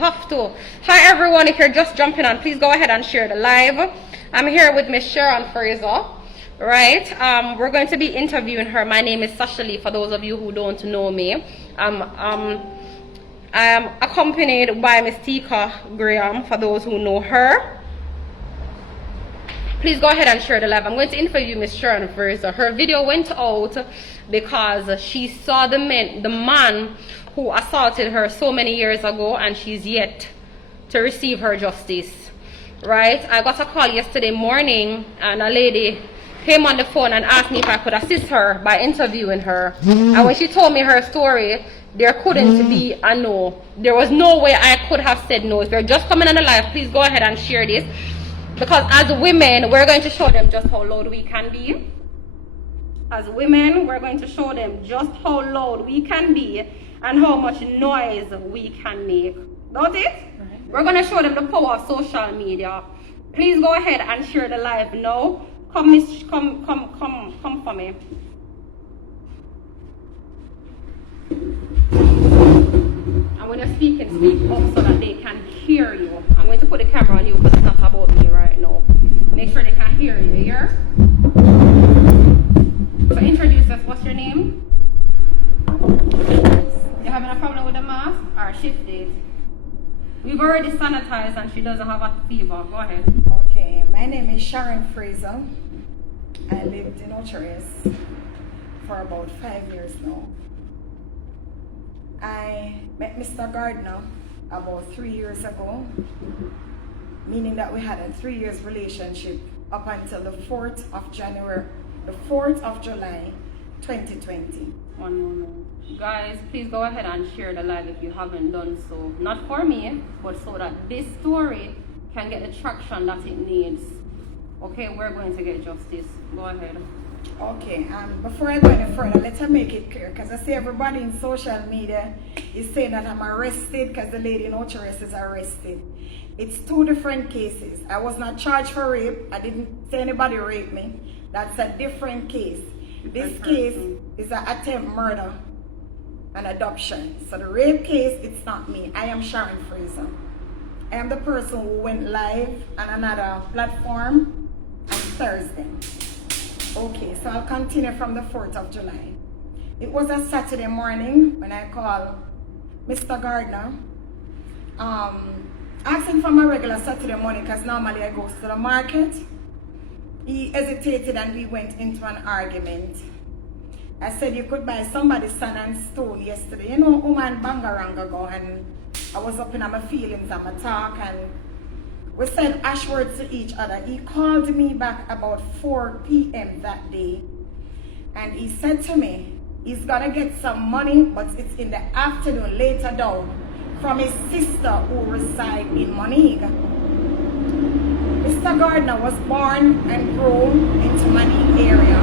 Have to. Hi everyone, if you're just jumping on, please go ahead and share the live. I'm here with Miss Frazer, right? We're going to be interviewing her. My name is Sasha Lee, for those of you who don't know me. I am accompanied by Miss Tika Graham, for those who know her. Please go ahead and share the live. I'm going to interview Miss Frazer. Her video went out because she saw the man who assaulted her so many years ago, and she's yet to receive her justice, right? I got a call yesterday morning, and a lady came on the phone and asked me if I could assist her by interviewing her. And when she told me her story, there couldn't be a no. There was no way I could have said no. If you're just coming on the live, please go ahead and share this, because as women, we're going to show them just how loud we can be. As women, we're going to show them just how loud we can be and how much noise we can make. Don't it? Right. We're going to show them the power of social media. Please go ahead and share the live now. Come for me. And when you're speaking, speak up so that they can hear you. I'm going to put the camera on you because it's not about me right now. Make sure they can hear you. Here. So introduce us. What's your name? You having a problem with the mask or shift it? We've already sanitized and she doesn't have a fever. Go ahead. Okay, my name is Frazer. I lived in Ochares for about 5 years now. I met Mr. Gardner about 3 years ago, meaning that we had a 3 years relationship up until the 4th of July 2020. One moment. Guys, please go ahead and share the live if you haven't done so. Not for me, but so that this story can get the traction that it needs. Okay, we're going to get justice. Go ahead. Okay, before I go any further, let's make it clear, because I see everybody in social media is saying that I'm arrested because the lady in Ochares is arrested. It's two different cases. I was not charged for rape. I didn't say anybody raped me. That's a different case. This case is an attempt murder and adoption. So the rape case, it's not me. I am Frazer. I am the person who went live on another platform on Thursday. Okay, so I'll continue from the 4th of July. It was a Saturday morning when I called Mr. Gardner, asking for my regular Saturday morning because normally I go to the market. He hesitated and we went into an argument. I said you could buy somebody's sand and stone yesterday. You know, woman bangaranga go, and I was up in my feelings and my talk, and we said harsh words to each other. He called me back about 4 p.m. that day, and he said to me he's gonna get some money, but it's in the afternoon later down, from his sister who resides in Montego. Mr. Gardner was born and grown into Montego area,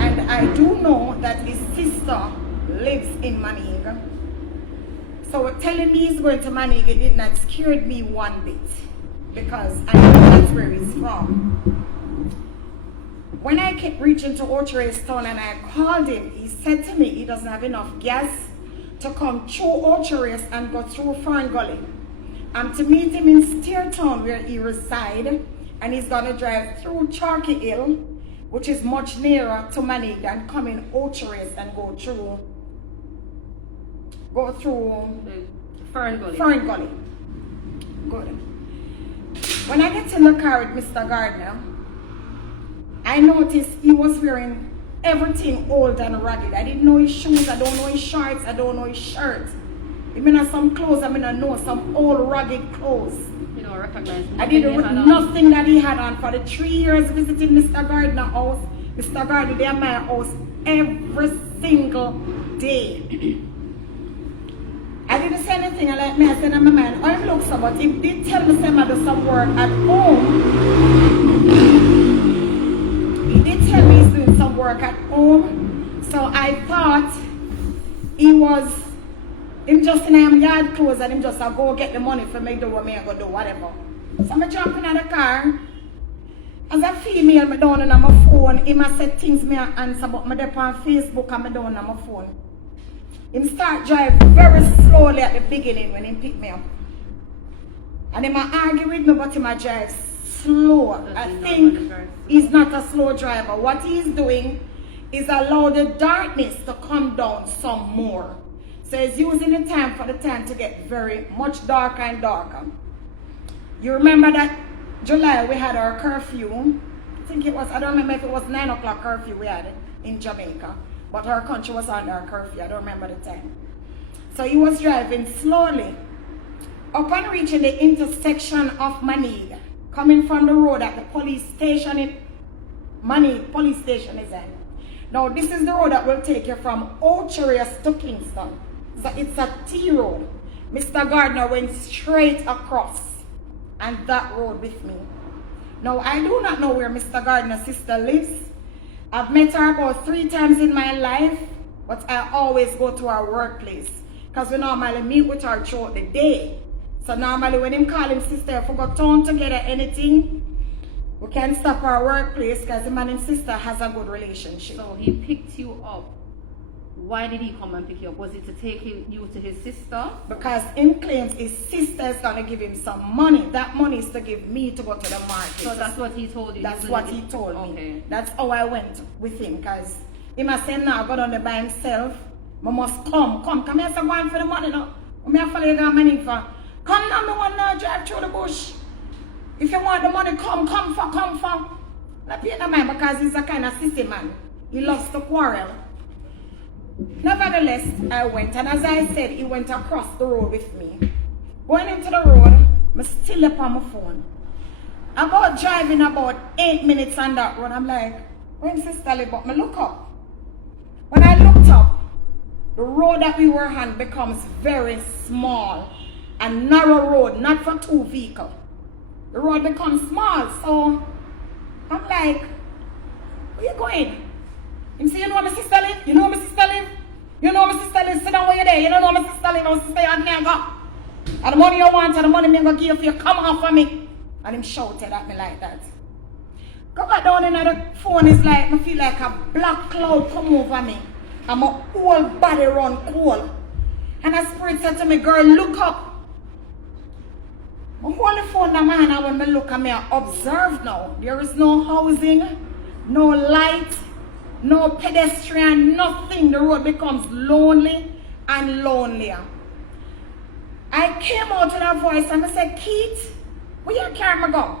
and I do know that his sister lives in Montego. So telling me he's going to Montego did not scare me one bit, because I know that's where he's from. When I kept reaching to Ochares town and I called him, he said to me he doesn't have enough gas to come through Ochares and go through Fern Gully. I'm to meet him in Steertown where he resides, and he's going to drive through Chalky Hill, which is much nearer to Montego, and come in Ochares and go through Fern Gully. Good. When I get in the car with Mr. Gardner, I noticed he was wearing everything old and ragged. I didn't know his shoes, I don't know his shorts, I don't know his shirt. Even some clothes, I know some old ragged clothes. You don't recognize I didn't nothing that he had on. For the 3 years visiting Mr. Gardner's house, Mr. Gardner, they are my house every single day. I didn't say anything, I like me, I said in my mind, oh, he looks so, but he did tell me I do some work at home. He did tell me he's doing some work at home. So I thought him just in his yard clothes and him just go get the money for me do what me I go do, whatever. So I jump in the car. As a female, I down on my phone. He must say things me answer, but I on Facebook and I down on my phone. Him start drive very slowly at the beginning when he pick me up. And he might argue with me, but he might drive slow. I think he's not a slow driver. What he's doing is allow the darkness to come down some more. So he's using the time for the time to get very much darker and darker. You remember that July we had our curfew. I think it was, I don't remember if it was 9 o'clock curfew we had in Jamaica. But our country was under our curfew. I don't remember the time. So he was driving slowly. Upon reaching the intersection of Manigua, coming from the road at the police station in Manigua police station is at. Now this is the road that will take you from Ocherius to Kingston. So it's a T road. Mr. Gardner went straight across and that road with me. Now I do not know where Mr. Gardner's sister lives. I've met her about 3 times in my life, but I always go to her workplace because we normally meet with her throughout the day. So normally when him call him sister, if we go town together anything, we can stop our workplace because the man and sister has a good relationship. So he picked you up. Why did he come and pick you up? Was it to take you to his sister? Because him claims his sister is going to give him some money. That money is to give me to go to the market. So that's what he told you? That's what he told me. That's how I went with him because he must say now go down there by himself. I must come here, so go on for the money now. I have to follow you got money for. Come now, I want to drive through the bush. If you want the money, come for. Not pay no mind because he's a kind of sissy man. He loves to quarrel. Nevertheless, I went, and as I said, he went across the road with me. Going into the road, I'm still up on my phone. About driving about 8 minutes on that road, I'm like, where's sister live? But I look up. When I looked up, the road that we were on becomes very small. A narrow road, not for 2 vehicles. The road becomes small, so I'm like, where you going? You say, you know where my sister live? You know where my sister live? You know where my sister live? Sit down where you're there. You don't know where my sister live. My sister had me and go. And the money you want and the money me going to give you, come off of me. And him shouted at me like that. Go back down in the phone, is like, I feel like a black cloud come over me. And my whole body run cold. And the spirit said to me, girl, look up. I hold the phone in my hand, and when I look at me, I observe now. There is no housing, no light, no pedestrian, nothing. The road becomes lonely and lonelier. I came out with a voice and I said, Keith, where you carry me go?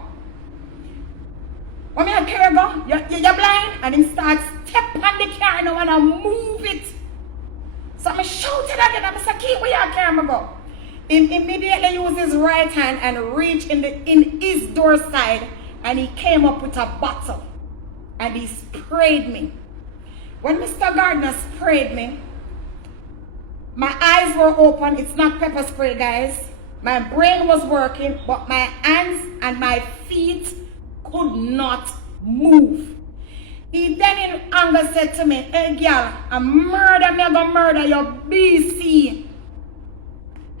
When me carry go? You're blind? And he starts step on the car now and I move it. So I shouted again and I said, Keith, where you carry me go? He immediately used his right hand and reached in his door side and he came up with a bottle and he sprayed me. When Mr. Gardner sprayed me, my eyes were open. It's not pepper spray, guys. My brain was working, but my hands and my feet could not move. He then in anger said to me, hey girl, I'm gonna murder your BC.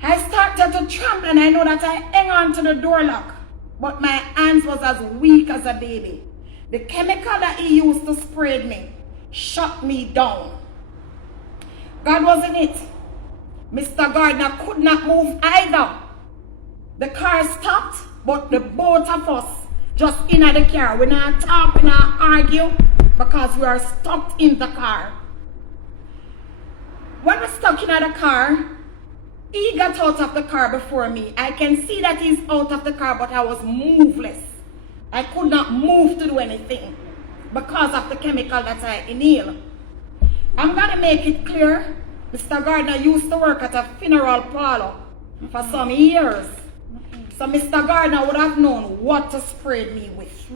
I started to tremble and I know that I hang on to the door lock, but my hands was as weak as a baby. The chemical that he used to spray me shut me down. God was in it. Mr. Gardner could not move either. The car stopped, but the both of us just in the car. We not talk, we not argue because we are stuck in the car. When we're stuck in the car, he got out of the car before me. I can see that he's out of the car, but I was moveless. I could not move to do anything because of the chemical that I inhale. I'm going to make it clear. Mr. Gardner used to work at a funeral parlor for some years. So Mr. Gardner would have known what to spray me with.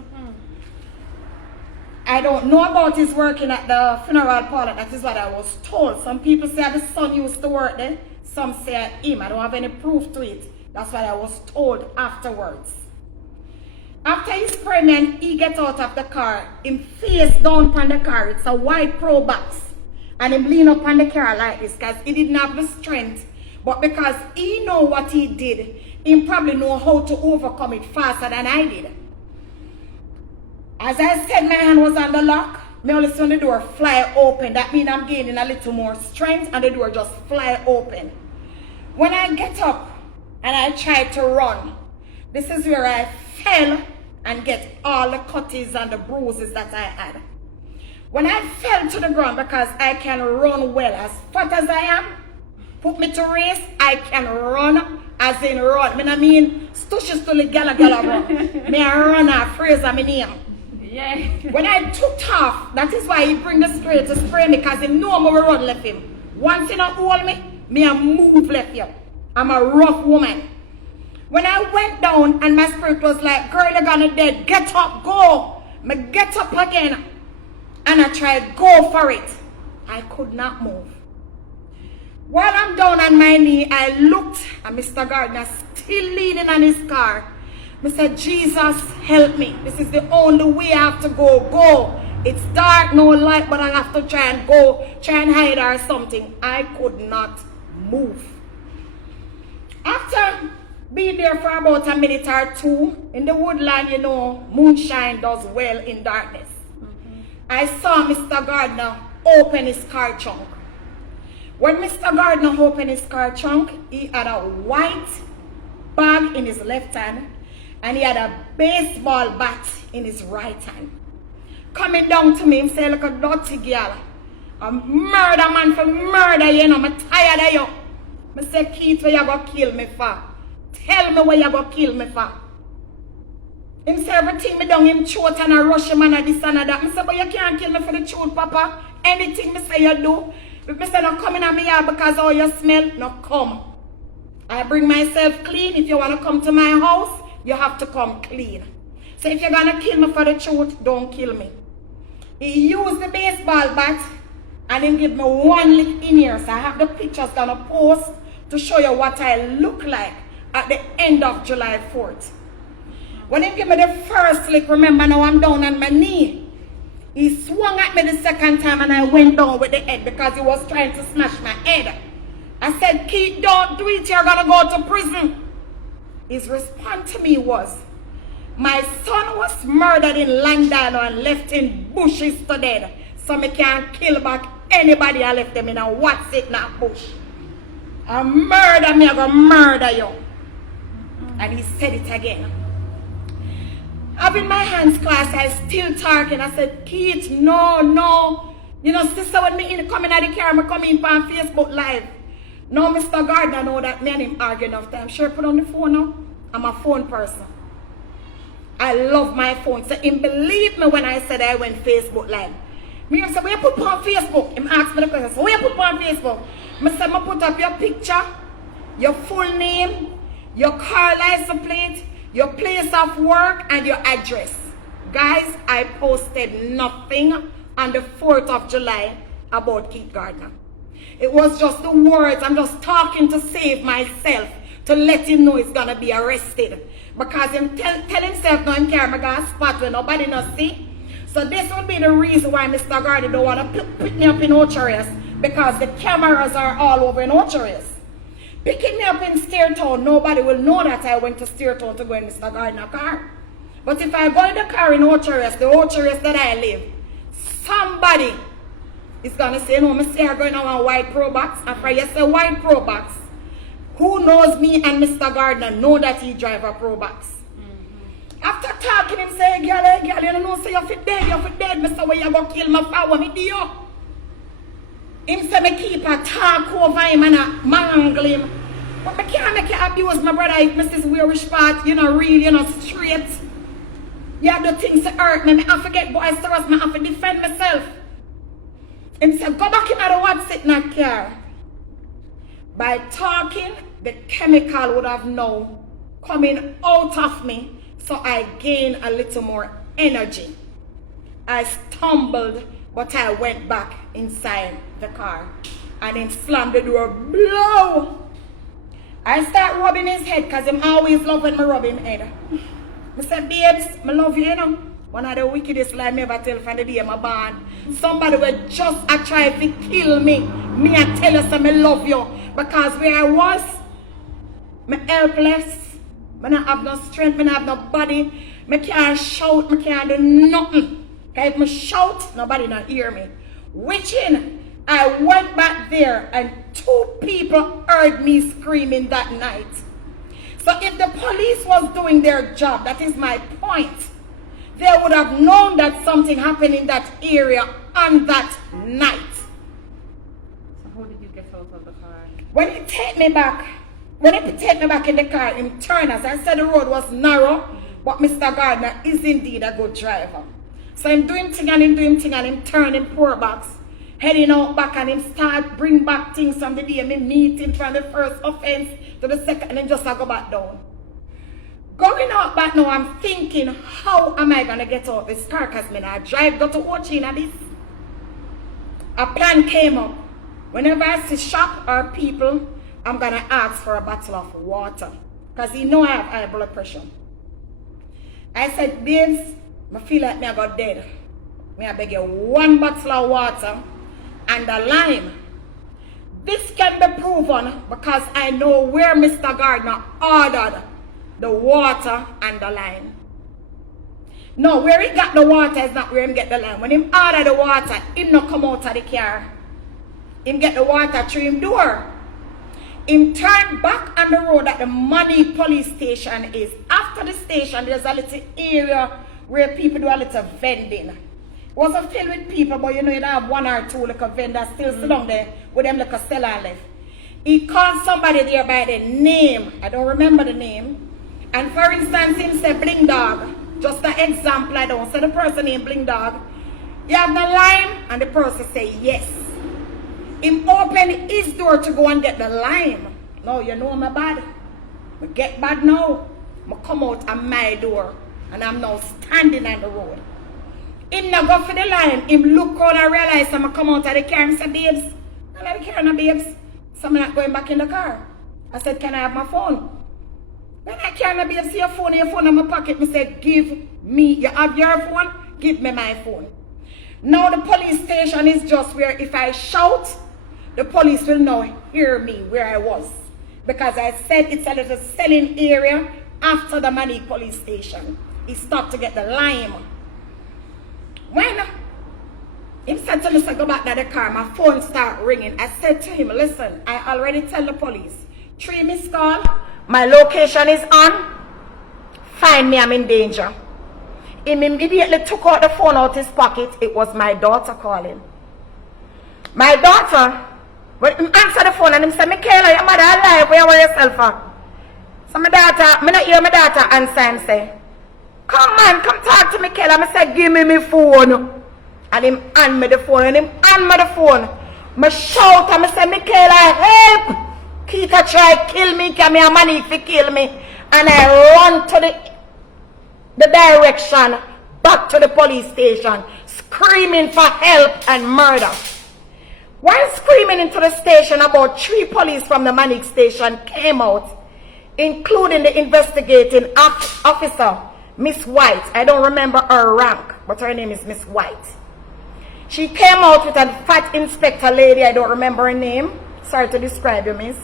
I don't know about his working at the funeral parlor. That is what I was told. Some people say the son used to work there. Some say him. I don't have any proof to it. That's what I was told afterwards. After he sprayed me and he get out of the car, him face down on the car. It's a white Pro box. And him lean up on the car like this because he didn't have the strength. But because he know what he did, he probably know how to overcome it faster than I did. As I said, my hand was on the lock. me only see the door fly open. That means I'm gaining a little more strength and the door just fly open. When I get up and I try to run, this is where I fell and get all the cuts and the bruises that I had. When I fell to the ground, because I can run well, as fat as I am, put me to race, I can run as in run. I mean, stushes to the gala run. Me a runner, Frazer my name. Yeah. When I took off, that is why he bring the spray to spray me, because he know me will run left him. Once he not hold me a move left him. I'm a rough woman. When I went down and my spirit was like, girl, you're gonna dead. Get up, go. Me get up again. And I tried, go for it. I could not move. While I'm down on my knee, I looked at Mr. Gardner still leaning on his car. I said, Jesus, help me. This is the only way I have to go. Go. It's dark, no light, but I have to try and go, try and hide or something. I could not move. After being there for about a minute or two, in the woodland, you know, moonshine does well in darkness. I saw Mr. Gardner open his car trunk. When Mr. Gardner opened his car trunk, he had a white bag in his left hand and he had a baseball bat in his right hand. Coming down to me, he said, look a dirty girl. A murder man for murder, you know, I'm tired of you. I said, Keith, where you going to kill me for? Tell me where you going to kill me for. Him say everything me down him throat and I rush him and this and that. I say, but you can't kill me for the truth, Papa. Anything me say you do. If me say not coming at me here because all you smell, not come. I bring myself clean. If you want to come to my house, you have to come clean. So if you're going to kill me for the truth, don't kill me. He used the baseball bat and then give me one lick in here. So I have the pictures gonna post to show you what I look like at the end of July 4th. When he gave me the first lick, remember now I'm down on my knee. He swung at me the second time and I went down with the head because he was trying to smash my head. I said, Keith, don't do it, you're gonna go to prison. His response to me was, my son was murdered in Landano and left in bushes to dead. So me can't kill back anybody I left them in a what's it now bush. I murder me, I gonna murder you. And he said it again. Having my hands clasped, I still talking. I said, Keith, no. You know, sister, when me coming out the car, I come in on Facebook Live. Now, Mr. Gardner know that me and him arguing enough time. Sure, put on the phone now. I'm a phone person. I love my phone. So, him believe me when I said I went Facebook Live. Me said, where you put on Facebook? Him asked me the question, so where you put on Facebook? I said, I put up your picture, your full name, your car license plate, your place of work, and your address. Guys, I posted nothing on the 4th of July about Keith Gardner. It was just the words. I'm just talking to save myself, to let him know he's going to be arrested. Because him tell himself now him carry my spot where nobody not see. So this would be the reason why Mr. Gardner don't want to pick me up in Ocho, because the cameras are all over in Ocho. Picking me up in Steertown, nobody will know that I went to Steertown to go in Mr. Gardner's car. But if I go in the car in Ocho, the Ocho that I live, somebody is going to say, no, I say I'm going on a white Pro Box. After you say white Pro Box, who knows me and Mr. Gardner know that he drive a Pro Box. After talking, him say, girl, you don't know, say you're dead, Mr. Where you going to kill my father, me do you? Him say me keep a talk over him and a mangle him. But I can't make you abuse my brother if Mrs. Wearish part, you know, real, you know, straight. You have the things to hurt me. I forget boys to us, I have to defend myself. Him say, go back in the what's it in that car. By talking, the chemical would have now coming out of me, so I gain a little more energy. I stumbled, but I went back inside the car and then slammed the door. Blow! I start rubbing his head because I'm always love when I rub him head. I said, babes, I love you, you know. One of the wickedest lies I ever tell from the day I'm born. Somebody will just try to kill me. Me I tell you some I love you. Because where I was, I'm helpless. I don't have no strength, I don't have no body. I can't shout, I can't do nothing. If me shout, nobody not hear me. Witching, I went back there and 2 people heard me screaming that night. So if the police was doing their job, that is my point, they would have known that something happened in that area on that night. So how did you get out of the car? When he take me back in the car, him turn, as I said, the road was narrow, but Mr. Gardner is indeed a good driver. So him do him thing and him turn him pour box, heading out back, and him start bring back things from the day me meet him from the first offense to the second, and then just I go back down. Going out back now, I'm thinking, how am I gonna get out this car? Cause me I drive go to watching at this. A plan came up. Whenever I see shop or people, I'm gonna ask for a bottle of water. Cause he know I have high blood pressure. I said, babes, I feel like I got dead. I beg you 1 bottle of water and a lime. This can be proven because I know where Mr. Gardner ordered the water and the lime. No, where he got the water is not where him get the lime. When him order the water, him not come out of the car. Him get the water through him door. Him turn back on the road that the money police station is. After the station, there's a little area where people do a little vending. It wasn't filled with people, but you know, you'd have 1 or 2 little vendors still sit down there with them like a seller left. He called somebody there by the name. I don't remember the name. And for instance, him say Bling Dog. Just an example, I don't say the person named Bling Dog. You have the lime, and the person say yes. Him open his door to go and get the lime. No, you know my bad. I get bad now. I come out of my door, and I'm now standing on the road. Him not go for the lime. Him look around and realize I'm come out of the car and say, babes, I like the car now, babes. So I'm not going back in the car. I said, can I have my phone? When I can't be able to see your phone in my pocket, I said, give me, you have your phone? Give me my phone. Now the police station is just where if I shout, the police will now hear me where I was. Because I said it's a little selling area after the money police station. He stopped to get the lime. When he said to me, go back to the car, my phone start ringing. I said to him, listen, I already tell the police, 3 missed call. My location is on. Find me, I'm in danger. He immediately took out the phone out his pocket. It was my daughter calling. My daughter, when he answered the phone and he said, Michaela, your mother alive, where are yourself at? So my daughter, I not hear my daughter answer and say, come man, come talk to Michaela. I said, give me my phone. And him hand me the phone. And him hand me the phone. I shout and I say, Michaela, help! Keita try kill me, give me a money if he kill me. And I run to the direction back to the police station, screaming for help and murder. While screaming into the station, about 3 police from the Manic station came out, including the investigating officer, Miss White. I don't remember her rank, but her name is Miss White. She came out with a fat inspector lady, I don't remember her name. Sorry to describe you, miss.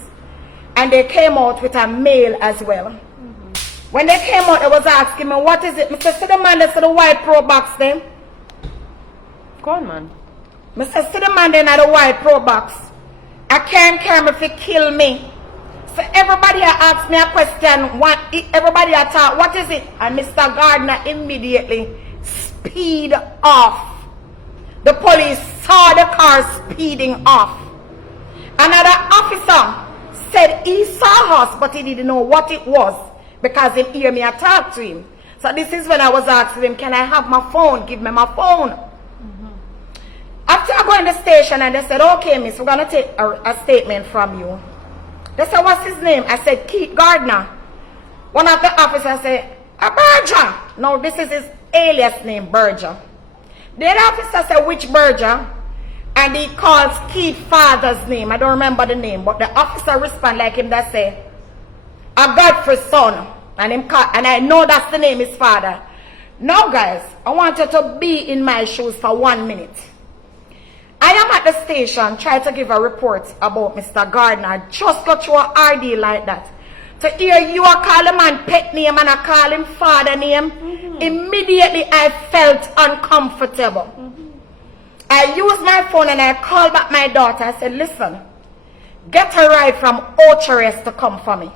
And they came out with a male as well. When they came out, they was asking me, what is it? Mr. See the man that's in the white pro box then? Go on, man. Mr. See the man then at the white pro box. I can't come if he kill me. So everybody asked me a question. Everybody thought, what is it? And Mr. Gardner immediately speed off. The police saw the car speeding off. Another officer said he saw us, but he didn't know what it was because he hear me talk to him. So this is when I was asking him, can I have my phone? Give me my phone. After I go in the station and they said, okay, miss, we're going to take a statement from you. They said, what's his name? I said, Keith Gardner. One of the officers said, Berger. No, this is his alias name, Berger. The other officer said, which Berger? And he calls Keith's father's name. I don't remember the name, but the officer responded like him that say, a Godfrey's son. And I know that's the name his father. Now guys, I want you to be in my shoes for 1 minute. I am at the station trying to give a report about Mr. Gardner. Just got through an RD like that. To hear you call the man pet name and I call him father name, immediately I felt uncomfortable. I used my phone and I called back my daughter. I said, listen, get a ride from Ocherest to come for me.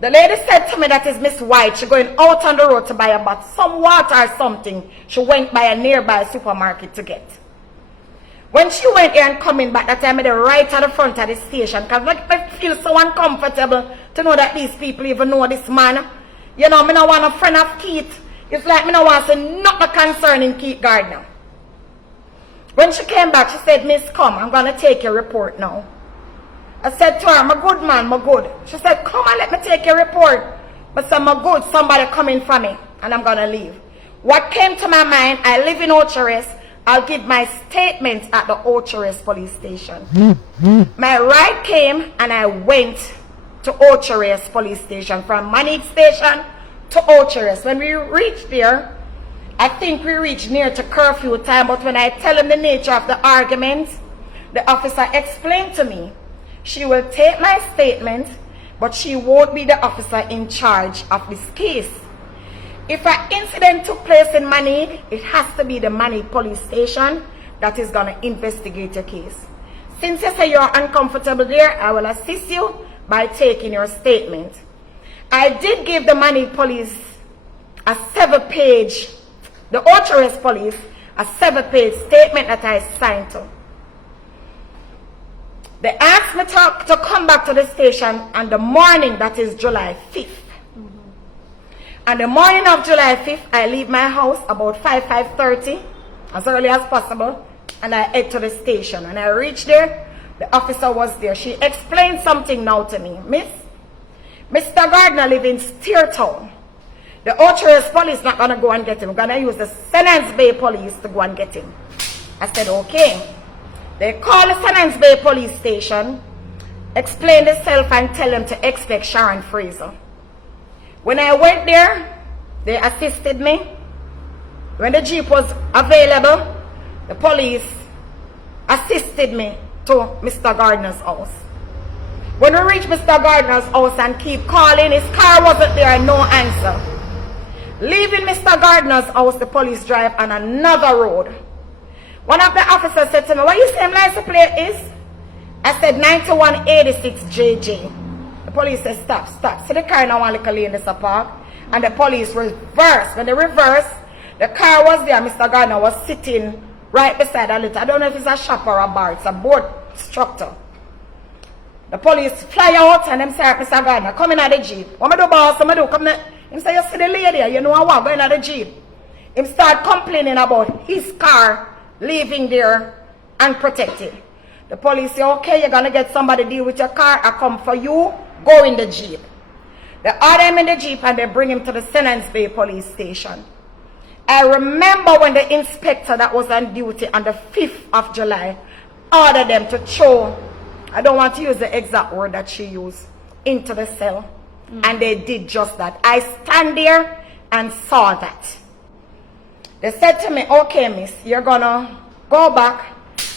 The lady said to me that is Miss White. She's going out on the road to buy some water or something. She went by a nearby supermarket to get. When she went there and coming back, that time I was right at the front of the station. Because I feel so uncomfortable to know that these people even know this man. You know, I don't want a friend of Keith. It's like I don't want to say nothing concerning Keith Gardner. When she came back, she said, Miss, come, I'm going to take your report now. I said to her, I'm a good man, I'm good. She said, come and let me take your report. But I'm a good, somebody coming for me, and I'm going to leave. What came to my mind, I live in Ocherest. I'll give my statement at the Ocherest police station. My ride came, and I went to Ocherest police station, from Manic station to Ocherest. When we reached there, I think we reached near to curfew time, but when I tell him the nature of the argument, the officer explained to me, she will take my statement, but she won't be the officer in charge of this case. If an incident took place in Manic, it has to be the Manic police station that is going to investigate your case. Since you say you're uncomfortable there, I will assist you by taking your statement. I did give the Manic police a 7-page, the Ocherest police, a 7-page statement that I signed to. They asked me to come back to the station on the morning, that is July 5th. On the morning of July 5th, I leave my house about 5:30, as early as possible, and I head to the station. And I reached there, the officer was there. She explained something now to me. Miss, Mr. Gardner lives in Steertown. The Ocherest police not going to go and get him. We're going to use the Senance Bay police to go and get him. I said, okay. They call the Senance Bay police station, explain themselves and tell them to expect Sharon Frazer. When I went there, they assisted me. When the Jeep was available, the police assisted me to Mr. Gardner's house. When we reached Mr. Gardner's house and keep calling, his car wasn't there, no answer. Leaving Mr. Gardner's house, the police drive on another road. One of the officers said to me, what you say license plate is? I said 9186 JJ. The police said, stop. So the car now want to lane this park. And the police reversed. When they reversed, the car was there. Mr. Gardner was sitting right beside a little. I don't know if it's a shop or a bar. It's a board structure. The police fly out and them say, Mr. Gardner, come in at the Jeep. What am I do, boss? What am I do? Come in. Him say, you see the lady, you know I want going at the Jeep. Him start complaining about his car leaving there unprotected. The police say, okay, you're going to get somebody to deal with your car. I come for you. Go in the Jeep. They order him in the Jeep and they bring him to the Senance Bay police station. I remember when the inspector that was on duty on the 5th of July ordered them to throw, I don't want to use the exact word that she used, into the cell. And they did just that. I stand there and saw that. They said to me, okay, miss, you're going to go back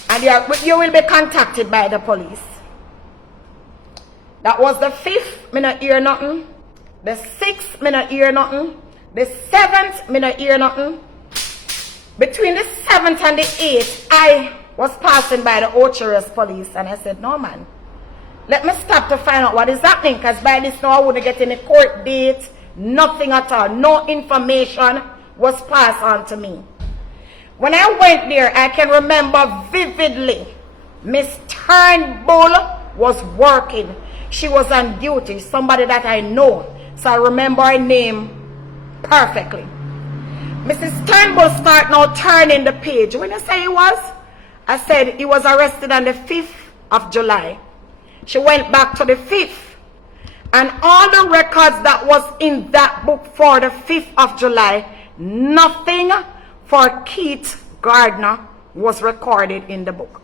and you will be contacted by the police. That was the 5th, me not hear nothing. The 6th, me not hear nothing. The 7th, me not hear nothing. Between the 7th and the 8th, I was passing by the Ocherest police and I said, no man, let me stop to find out what is happening, because by this now I wouldn't get any court date, nothing at all. No information was passed on to me. When I went there, I can remember vividly, Miss Turnbull was working. She was on duty, somebody that I know. So I remember her name perfectly. Mrs. Turnbull started now turning the page. When you say he was, I said he was arrested on the 5th of July. She went back to the 5th. And all the records that was in that book for the 5th of July, nothing for Keith Gardner was recorded in the book.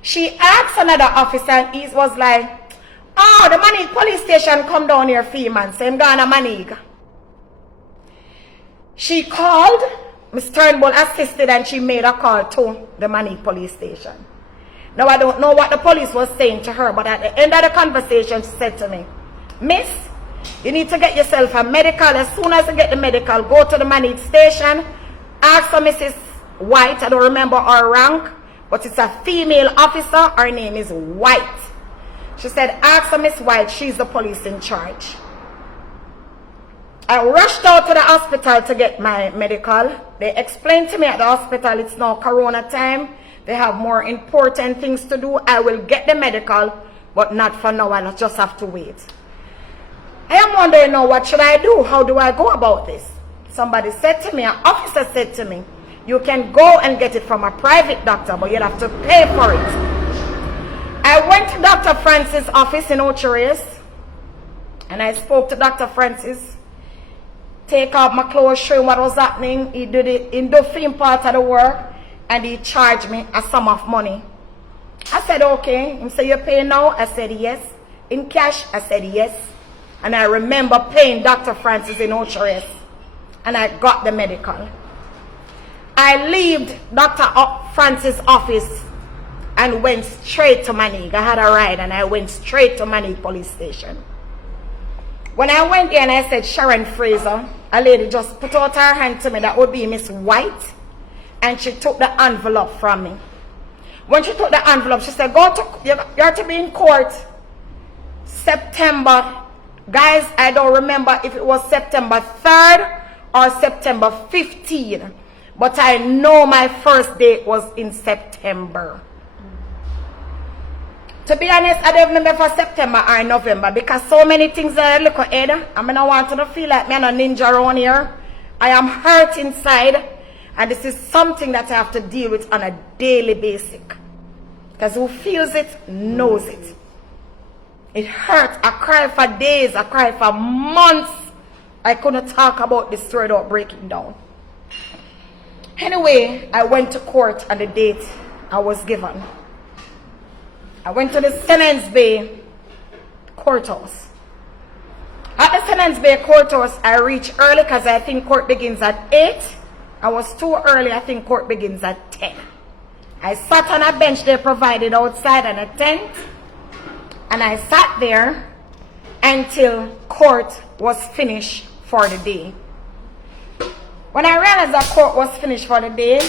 She asked another officer and he was like, oh, the Manic police station come down here for man. So I'm going to Manic. She called, Miss Turnbull assisted and she made a call to the Manic police station. Now I don't know what the police was saying to her, but at the end of the conversation she said to me, Miss, you need to get yourself a medical. As soon as you get the medical, go to the managed station. Ask for Mrs. White. I don't remember her rank, but it's a female officer. Her name is White. She said, ask for Miss White. She's the police in charge. I rushed out to the hospital to get my medical. They explained to me at the hospital it's now corona time. They have more important things to do. I will get the medical, but not for now. I just have to wait. I am wondering now, what should I do? How do I go about this? Somebody said to me, an officer said to me, you can go and get it from a private doctor, but you'll have to pay for it. I went to Dr. Francis' office in Ocho and I spoke to Dr. Francis. Take off my clothes, show him what was happening. He did it in the film part of the work, and he charged me a sum of money. I said, okay. He said, you pay now? I said, yes. In cash? I said, yes. And I remember paying Dr. Francis in Ocho and I got the medical. I left Dr. Francis' office and went straight to Manning. I had a ride and I went straight to Manning police station. When I went there and I said, Sharon Frazer, a lady just put out her hand to me. That would be Miss White. And she took the envelope from me. When she took the envelope, she said, you have to be in court September. Guys, I don't remember if it was September 3rd or September 15th. But I know my first date was in September. To be honest, I don't remember for September or November because so many things that I look ahead. I mean, I want to feel like I'm a ninja around here. I am hurt inside, and this is something that I have to deal with on a daily basis. Because who feels it knows it. It hurts. I cried for days. I cried for months. I couldn't talk about this story without breaking down. Anyway, I went to court on the date I was given. I went to the Sennons Bay courthouse. At the Sennons Bay courthouse, I reached early because I think court begins at 8. I was too early. I think court begins at 10. I sat on a bench they provided outside on a tent. And I sat there until court was finished for the day. When I realized that court was finished for the day,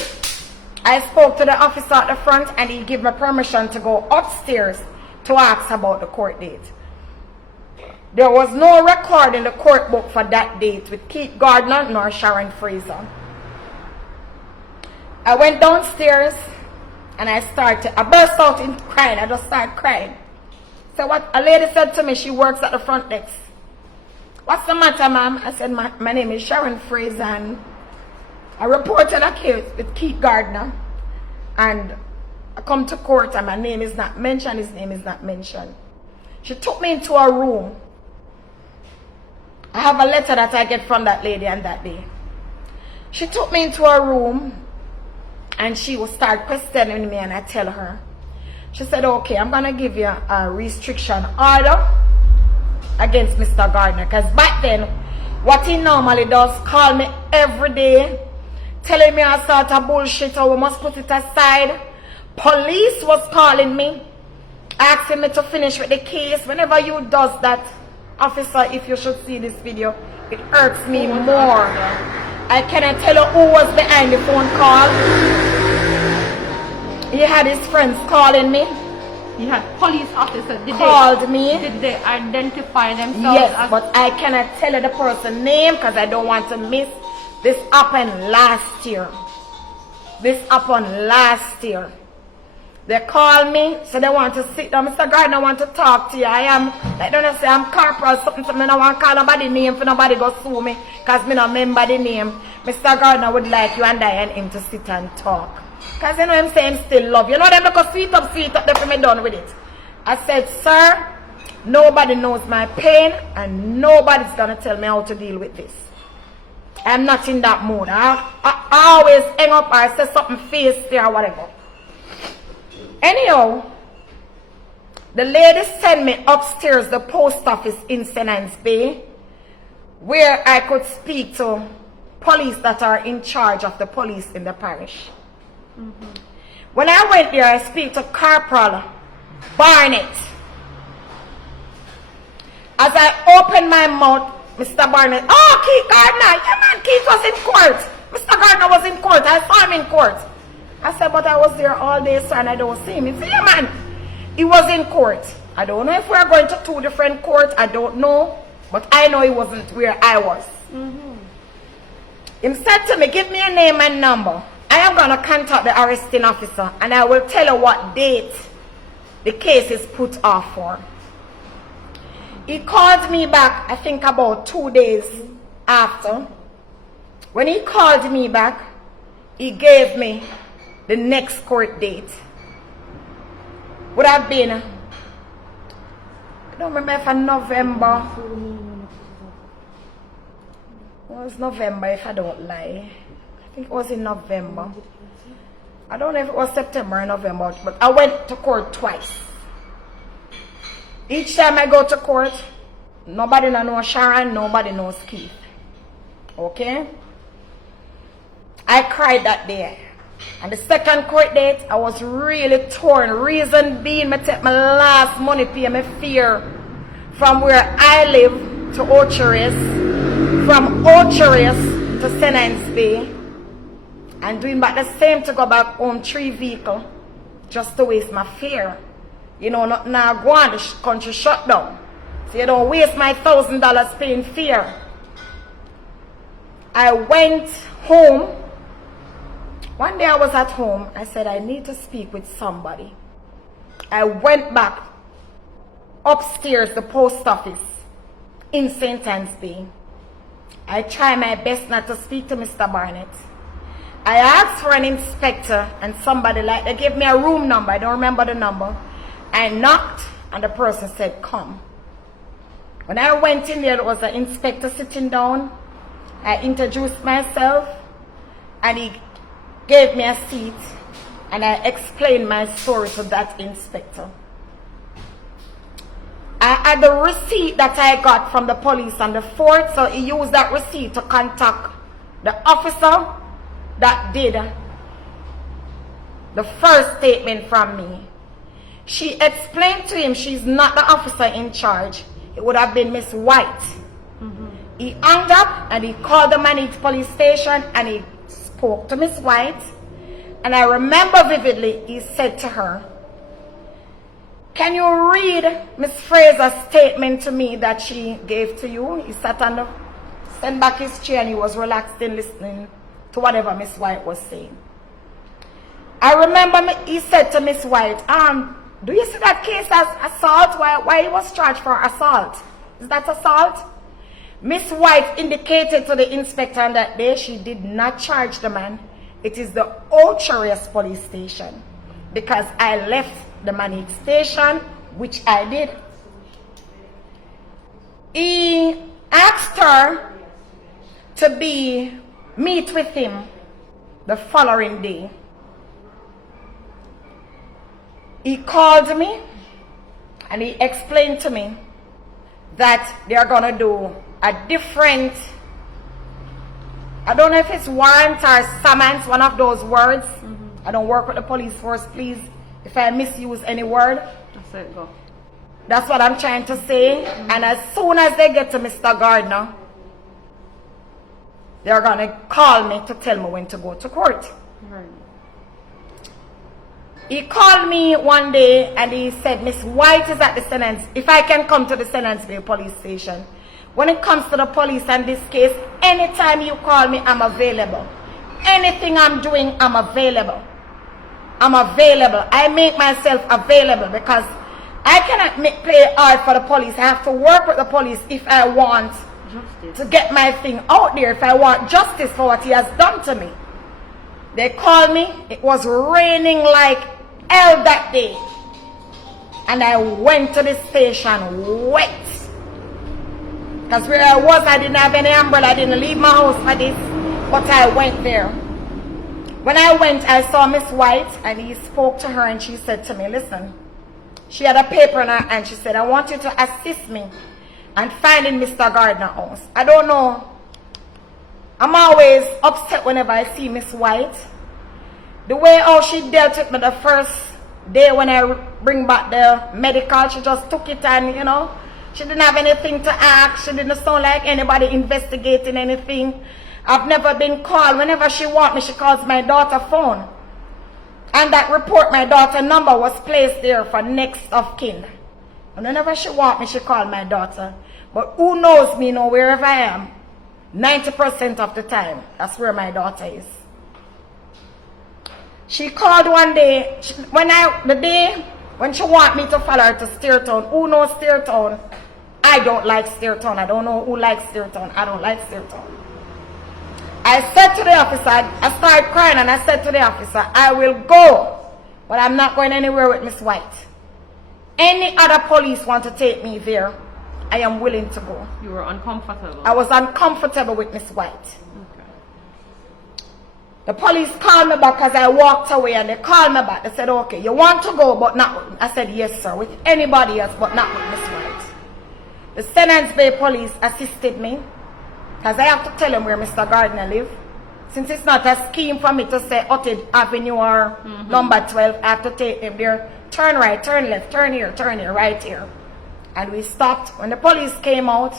I spoke to the officer at the front and he gave me permission to go upstairs to ask about the court date. There was no record in the court book for that date with Keith Gardner nor Sharon Frazer. I went downstairs and I burst out in crying. I just started crying. So what a lady said to me, she works at the front desk. What's the matter, ma'am? I said, my name is Sharon Frazer and I reported a case with Keith Gardner. And I come to court and my name is not mentioned, his name is not mentioned. She took me into a room. I have a letter that I get from that lady on that day. She took me into a room and she would start questioning me and I tell her. She said, okay, I'm going to give you a restriction order against Mr. Gardner. Because back then, what he normally does, call me every day, telling me I sort of bullshit or we must put it aside. Police was calling me, asking me to finish with the case. Whenever you does that, officer, if you should see this video, it hurts me more. I cannot tell you who was behind the phone call. He had his friends calling me. He had police officers. Did they identify themselves? Yes, but I cannot tell you the person's name because I don't want to miss. This happened last year. They call me, so they want to sit down. Mr. Gardner, I want to talk to you. I am, like, don't say I'm corporal, something, I don't want to call nobody name for nobody go sue me because I don't remember the name. Mr. Gardner would like you and I and him to sit and talk. Because you know I'm saying still love. You know them look sweet up, they're me done with it. I said, sir, nobody knows my pain and nobody's going to tell me how to deal with this. I'm not in that mood. I always hang up or say something feisty or whatever. Anyhow, the lady sent me upstairs the post office in Sennons Bay where I could speak to police that are in charge of the police in the parish. When I went there, I speak to Corporal Barnett. As I opened my mouth, Mr. Barnett, oh, Keith Gardner, yeah man, Keith was in court. Mr. Gardner was in court. I saw him in court. I said, but I was there all day, sir, and I don't see him. He said, yeah man, he was in court. I don't know if we are going to two different courts. I don't know. But I know he wasn't where I was. He said to me, give me a name and number. I am going to contact the arresting officer and I will tell you what date the case is put off for. He called me back, I think about 2 days after. When he called me back, he gave me the next court date. Would have been, I don't remember if in November. It was November if I don't lie. I think it was in November. I don't know if it was September or November, but I went to court twice. Each time I go to court, nobody knows Sharon, nobody knows Keith. Okay? I cried that day. And the second court date, I was really torn. Reason being, I take my last money pay, my fear from where I live to Ocheres, from Ocheres to Senance Bay, and doing back the same to go back home 3 vehicles just to waste my fare. You know, not now go on, the country shut down. So you don't waste my $1,000 paying fare. I went home. One day I was at home. I said, I need to speak with somebody. I went back upstairs, the post office in St. Anne's Bay. I tried my best not to speak to Mr. Barnett. I asked for an inspector and somebody, like, they gave me a room number. I don't remember the number. I knocked and the person said, come. When I went in there was an inspector sitting down. I introduced myself and he gave me a seat and I explained my story to that inspector. I had the receipt that I got from the police on the 4th, so he used that receipt to contact the officer that did the first statement from me. She explained to him she's not the officer in charge. It would have been Miss White. He hung up and he called the Manatee police station and he spoke to Miss White. And I remember vividly, he said to her, can you read Miss Frazer's statement to me that she gave to you? He sat on the, sent back his chair and he was relaxed in listening to whatever Miss White was saying. I remember he said to Miss White, do you see that case as assault? Why he was charged for assault? Is that assault? Miss White indicated to the inspector on that day she did not charge the man. It is the Ocheres police station. Because I left the Manatee station, which I did. He asked her to meet with him the following day. He called me and he explained to me that they are going to do a different, I don't know if it's warrant or summons, one of those words. I don't work with the police force, please. If I misuse any word, That's it, go. that's what I'm trying to say. And as soon as they get to Mr. Gardner, they're going to call me to tell me when to go to court. Right. He called me one day and he said, Miss White is at the Senance, if I can come to the Senance police station. When it comes to the police and this case, anytime you call me, I'm available. Anything I'm doing, I'm available. I'm available. I make myself available because I cannot play hard for the police. I have to work with the police if I want justice, to get my thing out there, if I want justice for what he has done to me. They called me. It was raining like hell that day. And I went to the station wet. Because where I was, I didn't have any umbrella. I didn't leave my house for this. But I went there. When I went, I saw Miss White and he spoke to her and she said to me, listen, she had a paper in her hand. She said, I want you to assist me in finding Mr. Gardner's house. I don't know. I'm always upset whenever I see Miss White. The way how she dealt with me the first day when I bring back the medical, she just took it and, you know, She didn't have anything to ask. She didn't sound like anybody investigating anything. I've never been called. Whenever she wants me, she calls my daughter's phone. And that report, my daughter's number was placed there for next of kin. And whenever she wants me, she calls my daughter. But who knows me, know wherever I am, 90% of the time, that's where my daughter is. She called one day, the day when she want me to follow her to Steertown. Who knows Steertown? I don't like Steertown. I don't know who likes Steertown. I don't like Steertown. I said to the officer, I started crying and I said to the officer, I will go, but I'm not going anywhere with Miss White. Any other police want to take me there, I am willing to go. You were uncomfortable. I was uncomfortable with Miss White. Okay. The police called me back as I walked away, and they called me back. They said, okay, you want to go, but not with me. I said, yes, sir, with anybody else, but not with Miss White. The Senance Bay police assisted me, because I have to tell them where Mr. Gardner lives. Since it's not a scheme for me to say Otted Avenue or number 12, I have to take them there. Turn right, turn left, turn here, right here. And we stopped. When the police came out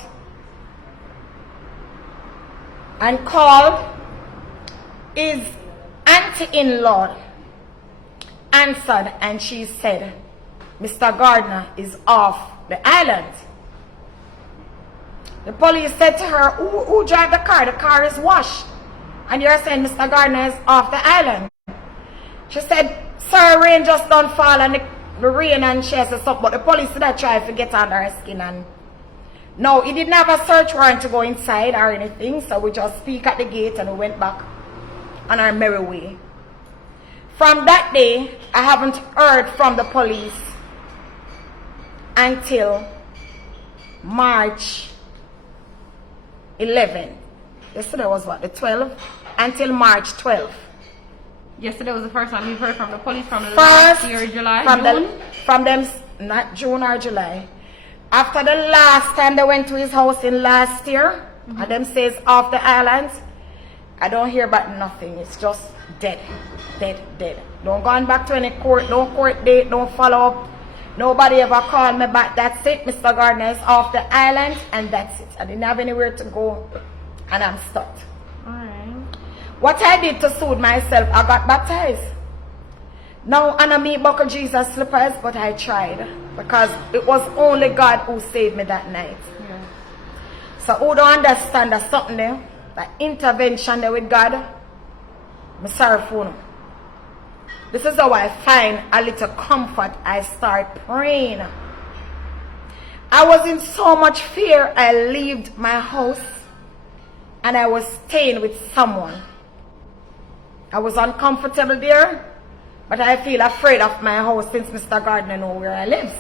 and called, his auntie-in-law answered and she said, Mr. Gardner is off the island. The police said to her, who drive the car? The car is washed. And you're saying Mr. Gardner is off the island. She said, sir, rain just don't fall and the rain, and she said something, but the police did try to get under her skin. And no, he didn't have a search warrant to go inside or anything, so we just speak at the gate and we went back on our merry way. From that day, I haven't heard from the police until March 11. Yesterday was what, the 12th? Until March 12th. Yesterday was the first time you heard from the police from the last year, July, from them, not June or July. After the last time they went to his house in last year, and them says off the island, I don't hear about nothing. It's just dead. Don't go on back to any court, no court date, don't follow up. Nobody ever called me back. That's it. Mr. Gardner is off the island, and that's it. I didn't have anywhere to go, and I'm stuck. What I did to soothe myself, I got baptized. Now, I don't mean buckle Jesus slippers, but I tried. Because it was only God who saved me that night. Yeah. So who don't understand that something there, that intervention there with God, I'm sorry for them. This is how I find a little comfort. I start praying. I was in so much fear, I left my house and I was staying with someone. I was uncomfortable there, but I feel afraid of my house since Mr. Gardner knows where I live.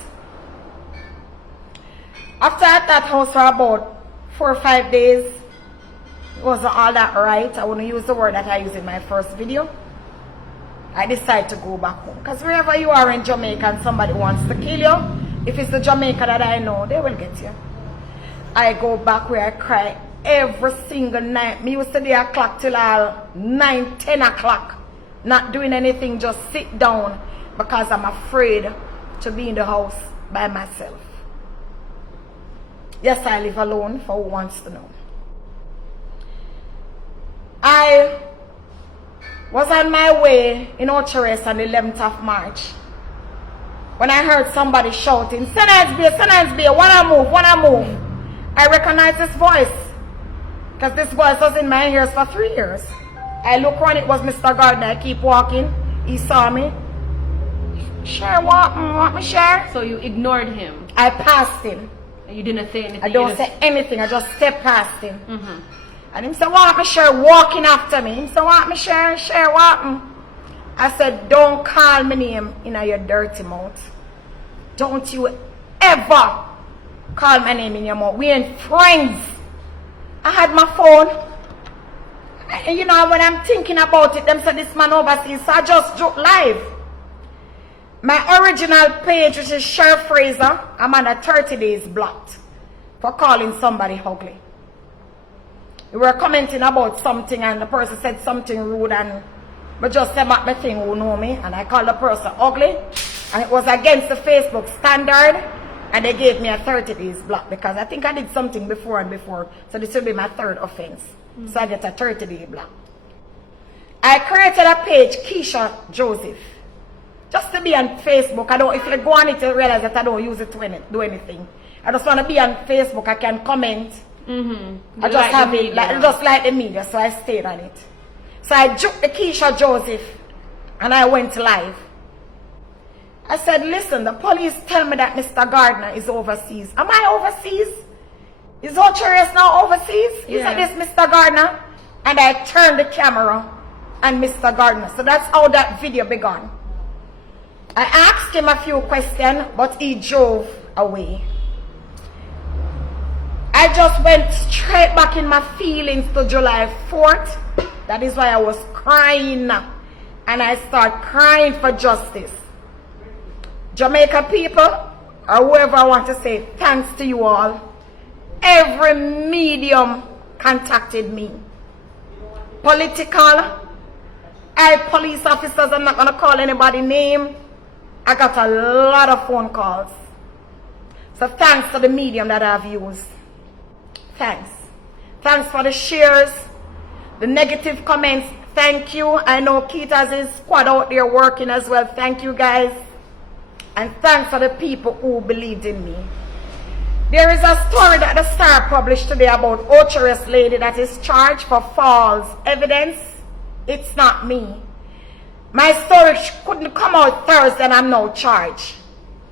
After at that house for about 4 or 5 days, it wasn't all that right. I wouldn't use the word that I used in my first video. I decided to go back home. Because wherever you are in Jamaica and somebody wants to kill you, if it's the Jamaica that I know, they will get you. I go back where I cry every single night. Me used to be o'clock till all 9, 10 o'clock. Not doing anything, just sit down because I'm afraid to be in the house by myself. Yes, I live alone, for who wants to know. I was on my way in Ocherest on the 11th of March when I heard somebody shouting, Senance Bay, wanna move. I recognized this voice because this voice was in my ears for 3 years. I look around, it was Mr. Gardner. I keep walking. He saw me. Sure, want me share? So you ignored him? I passed him. And you didn't say anything? I don't say anything. I just step past him. And him said, want me share, walking after me. Him said, want me share, want me. I said, don't call my name in your dirty mouth. Don't you ever call my name in your mouth. We ain't friends. I had my phone. And you know, when I'm thinking about it, them said this man overseas, so I just joke live. My original page, which is Frazer, I'm on a 30 days blocked for calling somebody ugly. We were commenting about something and the person said something rude and I just said back my thing who know me and I called the person ugly and it was against the Facebook standard And they gave me a 30 days block because I think I did something before and before. So this will be my third offense. So I get a 30-day block. I created a page, Keisha Joseph. Just to be on Facebook. I don't, if you go on it, you realize that I don't use it to do anything. I just want to be on Facebook. I can comment. I just like have it, just like the media. So I stayed on it. So I juked the Keisha Joseph and I went live. I said, listen, the police tell me that Mr. Gardner is overseas. Am I overseas? Is Ocherius now overseas? He said, this Mr. Gardner. And I turned the camera on Mr. Gardner. So that's how that video began. I asked him a few questions, but he drove away. I just went straight back in my feelings to July 4th. That is why I was crying. And I started crying for justice. Jamaica people, or whoever I want to say, thanks to you all. Every medium contacted me. Political, police officers, I'm not going to call anybody name. I got a lot of phone calls. So thanks to the medium that I've used. Thanks. Thanks for the shares, the negative comments. Thank you. I know Keith has his squad out there working as well. Thank you guys. And thanks for the people who believed in me. There is a story that the Star published today about Ocherius lady that is charged for false evidence. It's not me. My story couldn't come out Thursday and I'm now charged.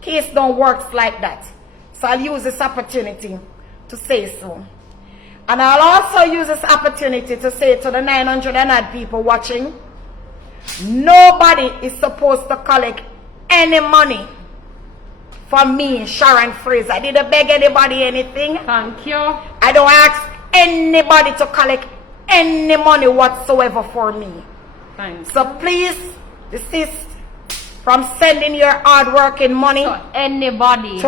Case don't work like that. So I'll use this opportunity to say so. And I'll also use this opportunity to say to the 900 and odd people watching, nobody is supposed to collect any money from me, Sharon Frazer. I didn't beg anybody anything. Thank you. I don't ask anybody to collect any money whatsoever for me. Thanks. So please desist from sending your hard-working money to anybody.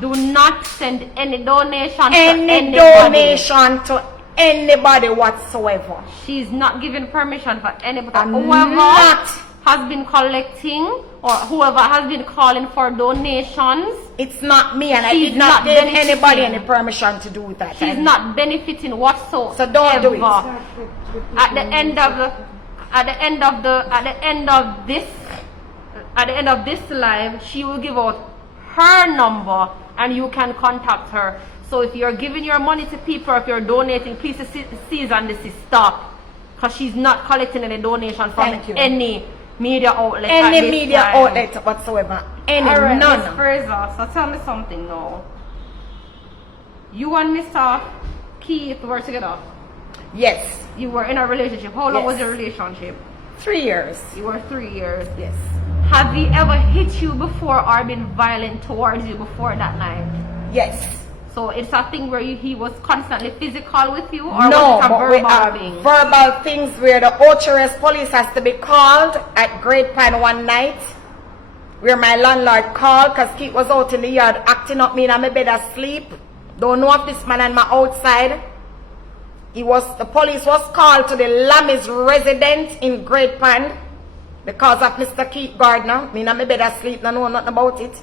Do not send any donation to anybody. Donation to anybody whatsoever. She's not giving permission for anybody. Whoever has been collecting or whoever has been calling for donations, it's not me, and I did not give anybody any permission to do that. She's not benefiting whatsoever. So don't do it. At the end of this live, she will give out her number and you can contact her. So if you're giving your money to people, or if you're donating, please cease and desist, stop, because she's not collecting any donation from any media outlet. Any media outlet whatsoever. Any, right, none. Ms. Frazer, so tell me something now. You and Mr. Keith were together? Yes. You were in a relationship. How long was your relationship? 3 years. You were 3 years. Yes. Have he ever hit you before or been violent towards you before that night? Yes. So it's a thing where he was constantly physical with you, or no, was it a verbal thing? Verbal things where the Ocherius police has to be called at Great Pine one night, where my landlord called because Keith was out in the yard acting up me in my bed asleep. Don't know if this man and my outside. The police was called to the Lammy's residence in Great Pine because of Mr. Keith Gardner. Me in my bed asleep, I know nothing about it.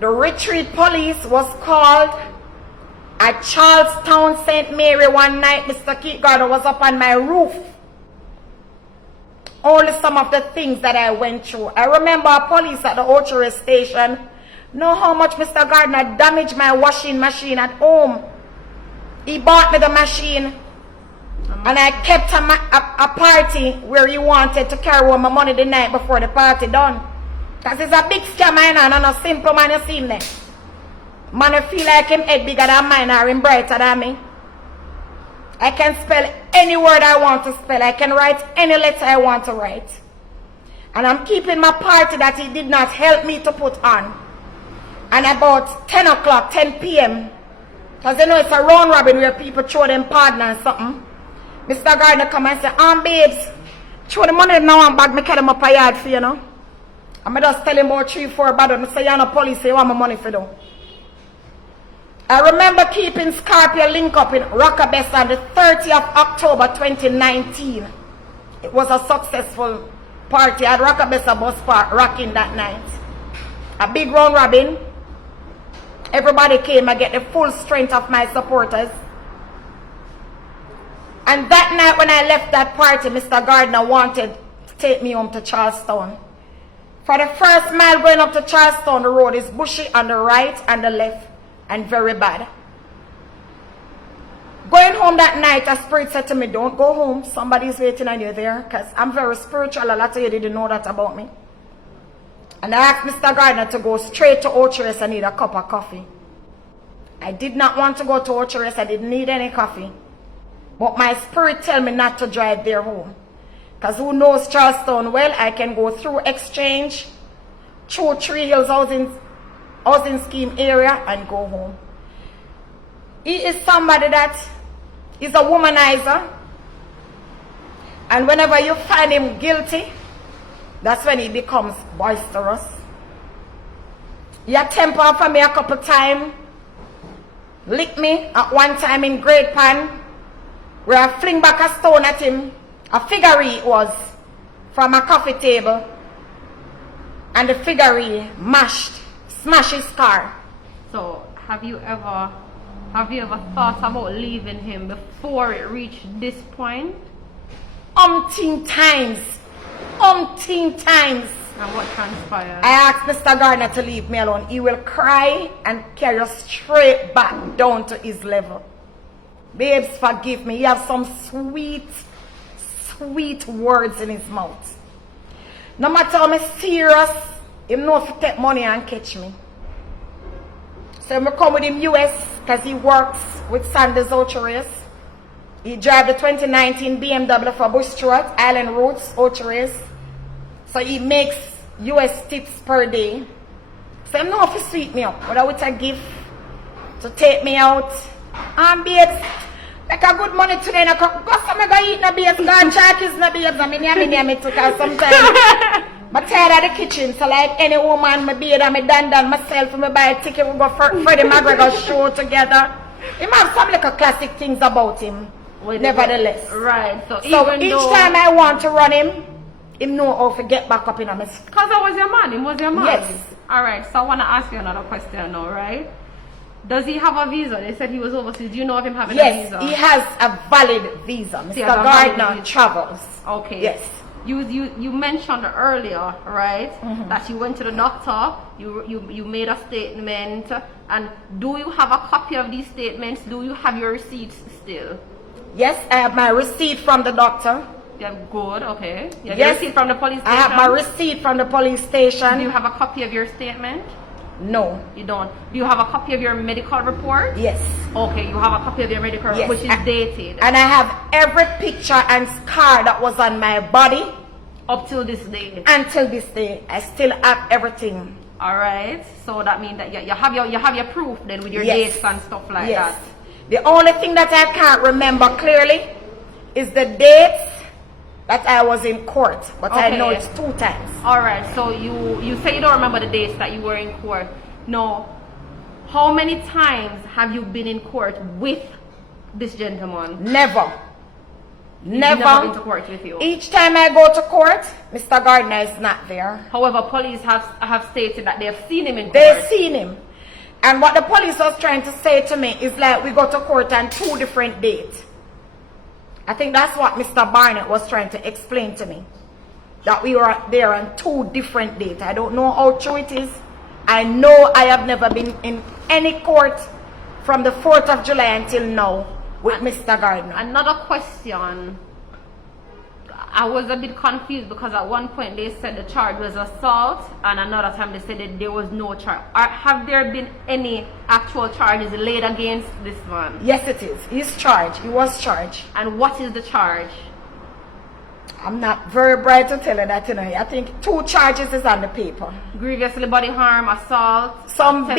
The retreat police was called at Charlestown, St. Mary one night. Mr. Keith Gardner was up on my roof. Only some of the things that I went through. I remember police at the Ocherius station know how much Mr. Gardner damaged my washing machine at home. He bought me the machine and I kept a party where he wanted to carry over my money the night before the party done. Because it's a big scam and a simple man you see him there. Man I feel like him head bigger than mine or him brighter than me. I can spell any word I want to spell. I can write any letter I want to write. And I'm keeping my party that he did not help me to put on. And about 10 o'clock, 10 p.m., because you know it's a round robin where people throw them partner and something. Mr. Gardner come and say, babes, throw the money now and bag me carry them up a yard for you know. And I just tell him about 3-4 bad and say you're not police, so you want my money for them. I remember keeping Scorpio link up in Rockabessa on the 30th of October 2019. It was a successful party at Rockabessa bus park rocking that night. a big round robin. Everybody came. I get the full strength of my supporters. And that night when I left that party, Mr. Gardner wanted to take me home to Charlestown. For the first mile going up to Charlestown, the road is bushy on the right and the left and very bad. Going home that night, a spirit said to me, don't go home. Somebody's waiting on you there, because I'm very spiritual. A lot of you didn't know that about me. And I asked Mr. Gardner to go straight to Ocherous. I need a cup of coffee. I did not want to go to Ocherous. I didn't need any coffee. But my spirit tell me not to drive there home. Because who knows Charlestown well, I can go through Exchange, through Tree Hills housing scheme area and go home. He is somebody that is a womanizer. And whenever you find him guilty, that's when he becomes boisterous. He attempted for me a couple times. Licked me at one time in Great Pan, where I fling back a stone at him. A figurine it was from a coffee table. And the figurine smashed his car. So have you ever thought about leaving him before it reached this point? Umpteen times. And what transpired? I asked Mr. Gardner to leave me alone. He will cry and carry us straight back down to his level. Babes, forgive me. He has some sweet words in his mouth. No matter how serious, he knows to take money and catch me. So I come with him US because he works with Sanders Ocherous. He drives the 2019 BMW for Bush Stewart, Island Roads, Ocherous. So he makes US tips per day. So I know if he sweet me up, but I would a gift to take me out. And babes, like a good money today, and I go go eat no babes, go and check his no babes. I mean, me too, because sometimes I'm tired of the kitchen. So like any woman, my babe and my dan myself, and I buy a ticket, we go for Freddie McGregor show together. He have some little classic things about him. Nevertheless. Right. So each time I want to run him know how to get back up in a mess. Because I was your man. He was your man. Yes. Alright, so I want to ask you another question now, right? Does he have a visa? They said he was overseas. Do you know of him having a visa? Yes, he has a valid visa. Mr. Gardner travels. Okay. Yes. You mentioned earlier, right, that you went to the doctor, you made a statement, and do you have a copy of these statements? Do you have your receipts still? Yes, I have my receipt from the doctor. Yeah, good, okay. You have Yes, your receipt from the police station? I have my receipt from the police station. Do you have a copy of your statement? No. You don't. Do you have a copy of your medical report? Yes. Okay, you have a copy of your medical report, which is dated. And I have every picture and scar that was on my body. Up till this day. Until this day, I still have everything. All right. So that means that you have your proof then with your dates and stuff like that. The only thing that I can't remember clearly is the dates that I was in court, but I know it's 2 times. All right. So you say you don't remember the dates that you were in court. No. How many times have you been in court with this gentleman? Never. Never been to court with you. Each time I go to court, Mr. Gardner is not there. However, police have stated that they have seen him in court. They've seen him. And what the police was trying to say to me is like we go to court on 2 different dates. I think that's what Mr. Barnett was trying to explain to me. That we were there on 2 different dates. I don't know how true it is. I know I have never been in any court from the 4th of July until now with Mr. Gardner. Another question. I was a bit confused because at one point they said the charge was assault, and another time they said that there was no charge. Have there been any actual charges laid against this man? Yes, it is. He's charged. He was charged. And what is the charge? I'm not very bright to tell you that, you know. I think 2 charges is on the paper. Grievously bodily harm, assault. Some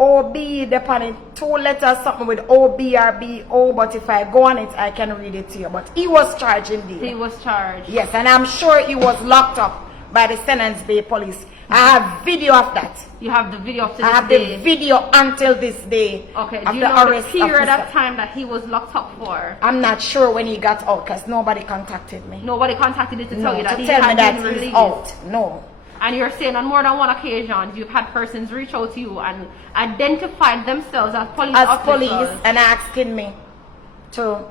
OB, depending 2 letters, something with OB or BO, but if I go on it, I can read it to you. But he was charged indeed. He was charged. Yes, and I'm sure he was locked up by the Sennons Bay police. I have video of that. You have the video of this I have day. the video until this day. Okay, of do you the know arrest the period of of time that he was locked up for? I'm not sure when he got out because nobody contacted me. Nobody contacted you to tell you that to he tell me had that been he's released? out. No. And you're saying on more than one occasion you've had persons reach out to you and identified themselves as police officers. And asking me to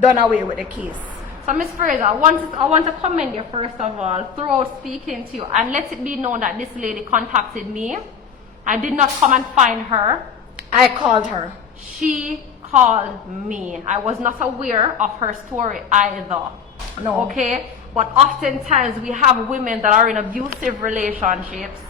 done away with the case. So Miss Frazer, I want to commend you first of all throughout speaking to you, and let it be known that this lady contacted me. I did not come and find her. I called her. She called me. I was not aware of her story either. No. Okay? But oftentimes we have women that are in abusive relationships,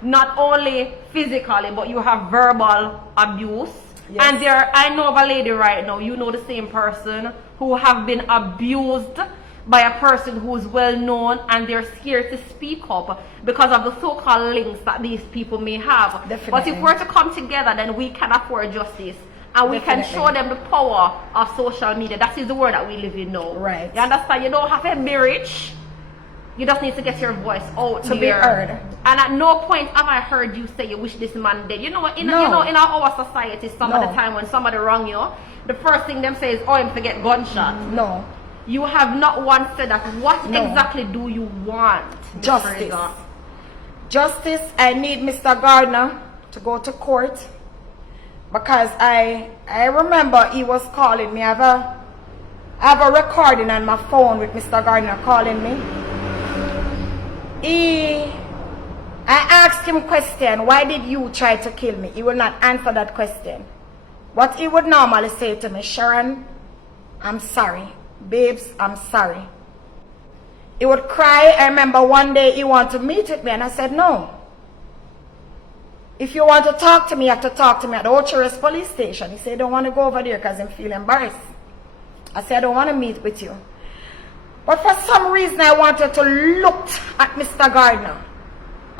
not only physically, but you have verbal abuse. Yes. And I know of a lady right now, you know the same person, who have been abused by a person who is well known, and they're scared to speak up because of the so-called links that these people may have. Definitely. But if we're to come together, then we can afford justice. And we can show them the power of social media. That is the world that we live in now. Right. You understand? You don't have to be rich. You just need to get your voice out to be heard. And at no point have I heard you say you wish this man dead. In our society, some of the time when somebody wrong you, the first thing them say is, oh, him forget gunshot. No. You have not once said that. What exactly do you want? Justice. Justice. I need Mr. Gardner to go to court. Because I remember he was calling me. I have a recording on my phone with Mr. Gardner calling me. I asked him a question, why did you try to kill me? He will not answer that question. What he would normally say to me, Sharon, I'm sorry. Babes, I'm sorry. He would cry. I remember one day he wanted to meet with me and I said, no. If you want to talk to me, you have to talk to me at the Ocherest police station. He said, I don't want to go over there because I feel embarrassed. I said, I don't want to meet with you. But for some reason, I wanted to look at Mr. Gardner.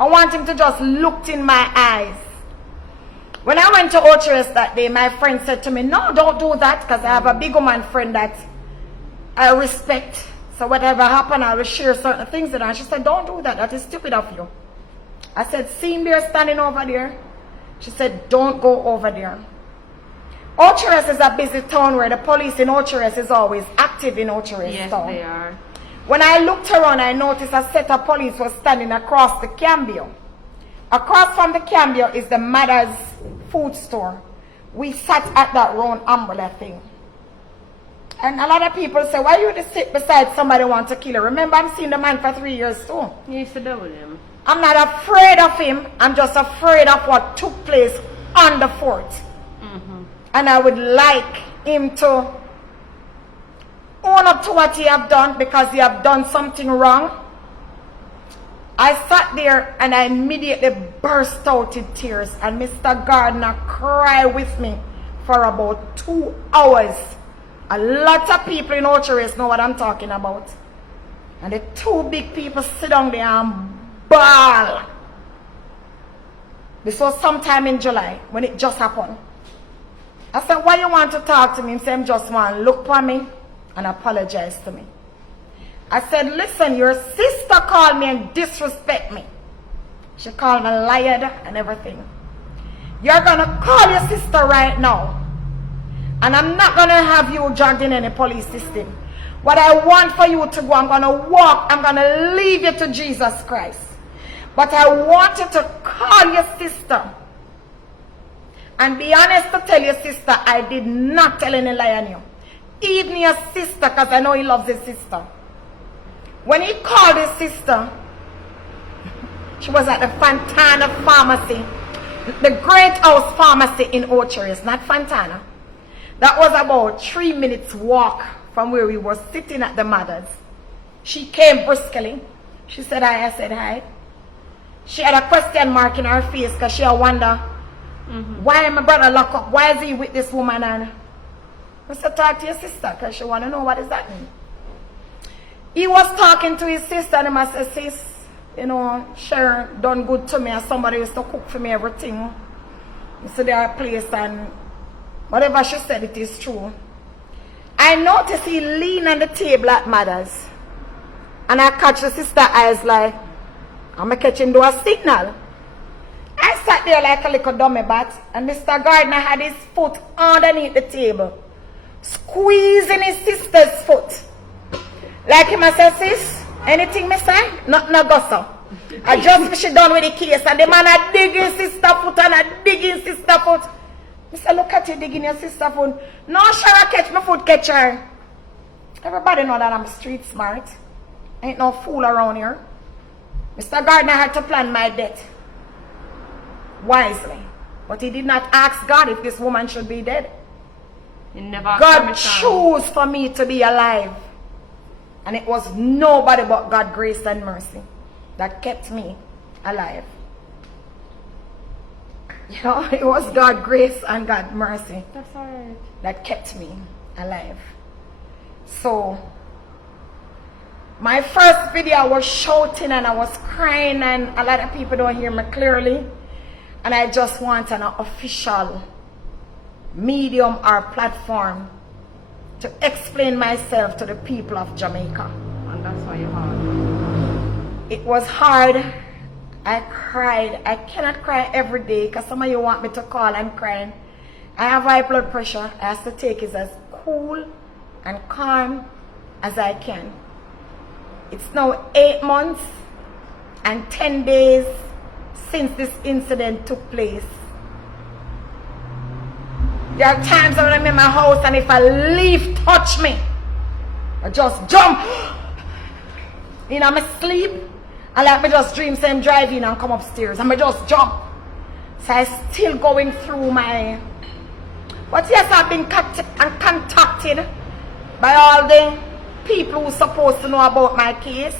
I want him to just look in my eyes. When I went to Ocherest that day, my friend said to me, no, don't do that, because I have a big woman friend that I respect. So whatever happened, I will share certain things with her. And she said, don't do that. That is stupid of you. I said, see him there standing over there? She said, don't go over there. Ocherest is a busy town where the police in Ocherest is always active in Ocherest town. Yes, they are. When I looked around, I noticed a set of police was standing across the Cambio. Across from the Cambio is the mother's food store. We sat at that round umbrella thing. And a lot of people say, why you just sit beside somebody who wants to kill her? Remember, I'm seeing the man for 3 years too. You used to deal with him. I'm not afraid of him. I'm just afraid of what took place on the fort. And I would like him to own up to what he have done, because he have done something wrong. I sat there and I immediately burst out in tears, and Mr. Gardner cried with me for about 2 hours. A lot of people in Ocherest know what I'm talking about. And the 2 big people sit down there and bawl. This was sometime in July when it just happened. I said, why you want to talk to me? He said, just want to look for me and apologize to me. I said, listen, your sister called me and disrespect me. She called me liar and everything. You're going to call your sister right now. And I'm not going to have you dragged in any police system. What I want for you to go, I'm going to walk, I'm going to leave you to Jesus Christ. But I want you to call your sister. And be honest to tell your sister, I did not tell any lie on you. Even your sister, because I know he loves his sister. When he called his sister, she was at the Fontana Pharmacy, the Great House Pharmacy in Ocherest, not Fontana. That was about 3 minutes walk from where we were sitting at the mother's. She came briskly. She said hi. I said hi. She had a question mark in her face because she wonder, why my brother locked up? Why is he with this woman? And I said, talk to your sister, because she want to know what is that mean. He was talking to his sister and he said, sis, you know, Sharon done good to me, and somebody used to cook for me everything. So they are place, and whatever she said, it is true. I noticed he leaned on the table at mother's, and I catch the sister eyes like, I'm going to catch him do a signal. I sat there like a little dummy bat, and Mr. Gardner had his foot underneath the table, squeezing his sister's foot. Like him, I said, sis, anything me say? Nothing no go so. I just she done with the case, and the man a digging sister foot and a digging sister foot. I said, look at you digging your sister foot. No, Shara catch my foot catch her. Everybody know that I'm street smart. Ain't no fool around here. Mr. Gardner had to plan my death wisely, but he did not ask God if this woman should be dead. God chose for me to be alive, and it was nobody but God's grace and mercy that kept me alive. You know, it was God's grace and God's mercy that kept me alive. So my first video I was shouting and I was crying, and a lot of people don't hear me clearly, and I just want an official medium or platform to explain myself to the people of Jamaica. And that's why you're hard. It was hard. I cried. I cannot cry every day because some of you want me to call and crying. I have high blood pressure. I have to take it as cool and calm as I can. It's now 8 months and 10 days since this incident took place. There are times when I'm in my house and if a leaf touch me, I just jump. You know, I'm asleep. And like me just dream say I'm driving and come upstairs and I just jump. So I'm still going through my... But yes, I've been contacted by all the people who's supposed to know about my case.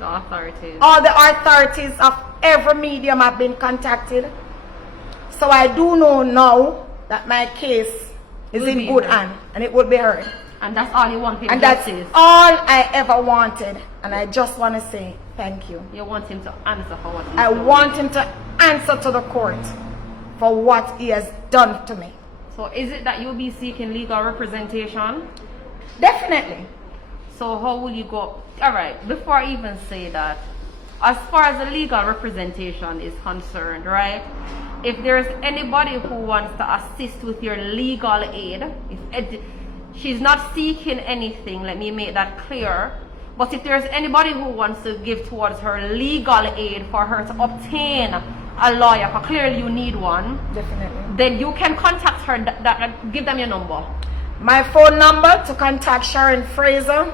The authorities. All the authorities of every medium have been contacted. So I do know now that my case is in good hands and it will be heard. And that's all you want him and to that's say. all I ever wanted. And I just want to say thank you. You want him to answer for what he's I done. want him to answer to the court for what he has done to me. So is it that you'll be seeking legal representation? Definitely. So how will you go? Alright, before I even say that, as far as the legal representation is concerned, right? If there's anybody who wants to assist with your legal aid, she's not seeking anything, let me make that clear. But if there's anybody who wants to give towards her legal aid for her to obtain a lawyer, for clearly you need one, Definitely. then you can contact her. Give them your number. My phone number to contact Sharon Frazer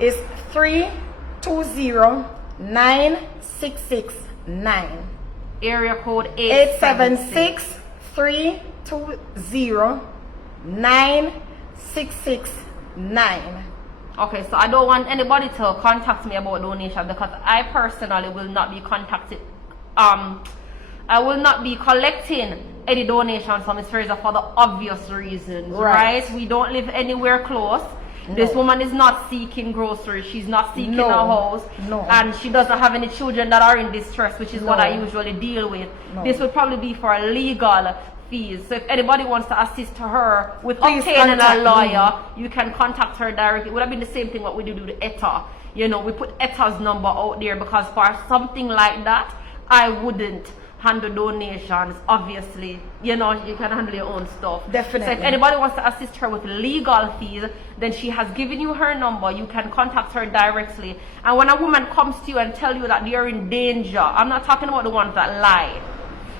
is 320-9669. Area code 876-320-9669. Okay, so I don't want anybody to contact me about donation because I personally will not be contacted. I will not be collecting any donations from Ms. Frazer for the obvious reasons, right? We don't live anywhere close. No. This woman is not seeking groceries. She's not seeking a house. No. And she doesn't have any children that are in distress, which is what I usually deal with. No. This would probably be for legal fees. So if anybody wants to assist her with obtaining a lawyer, you can contact her directly. It would have been the same thing what we do with ETA. You know, we put ETA's number out there because for something like that, I wouldn't handle donations. Obviously, you know, you can handle your own stuff. Definitely. So if anybody wants to assist her with legal fees, then she has given you her number. You can contact her directly. And when a woman comes to you and tell you that they're in danger, I'm not talking about the ones that lie,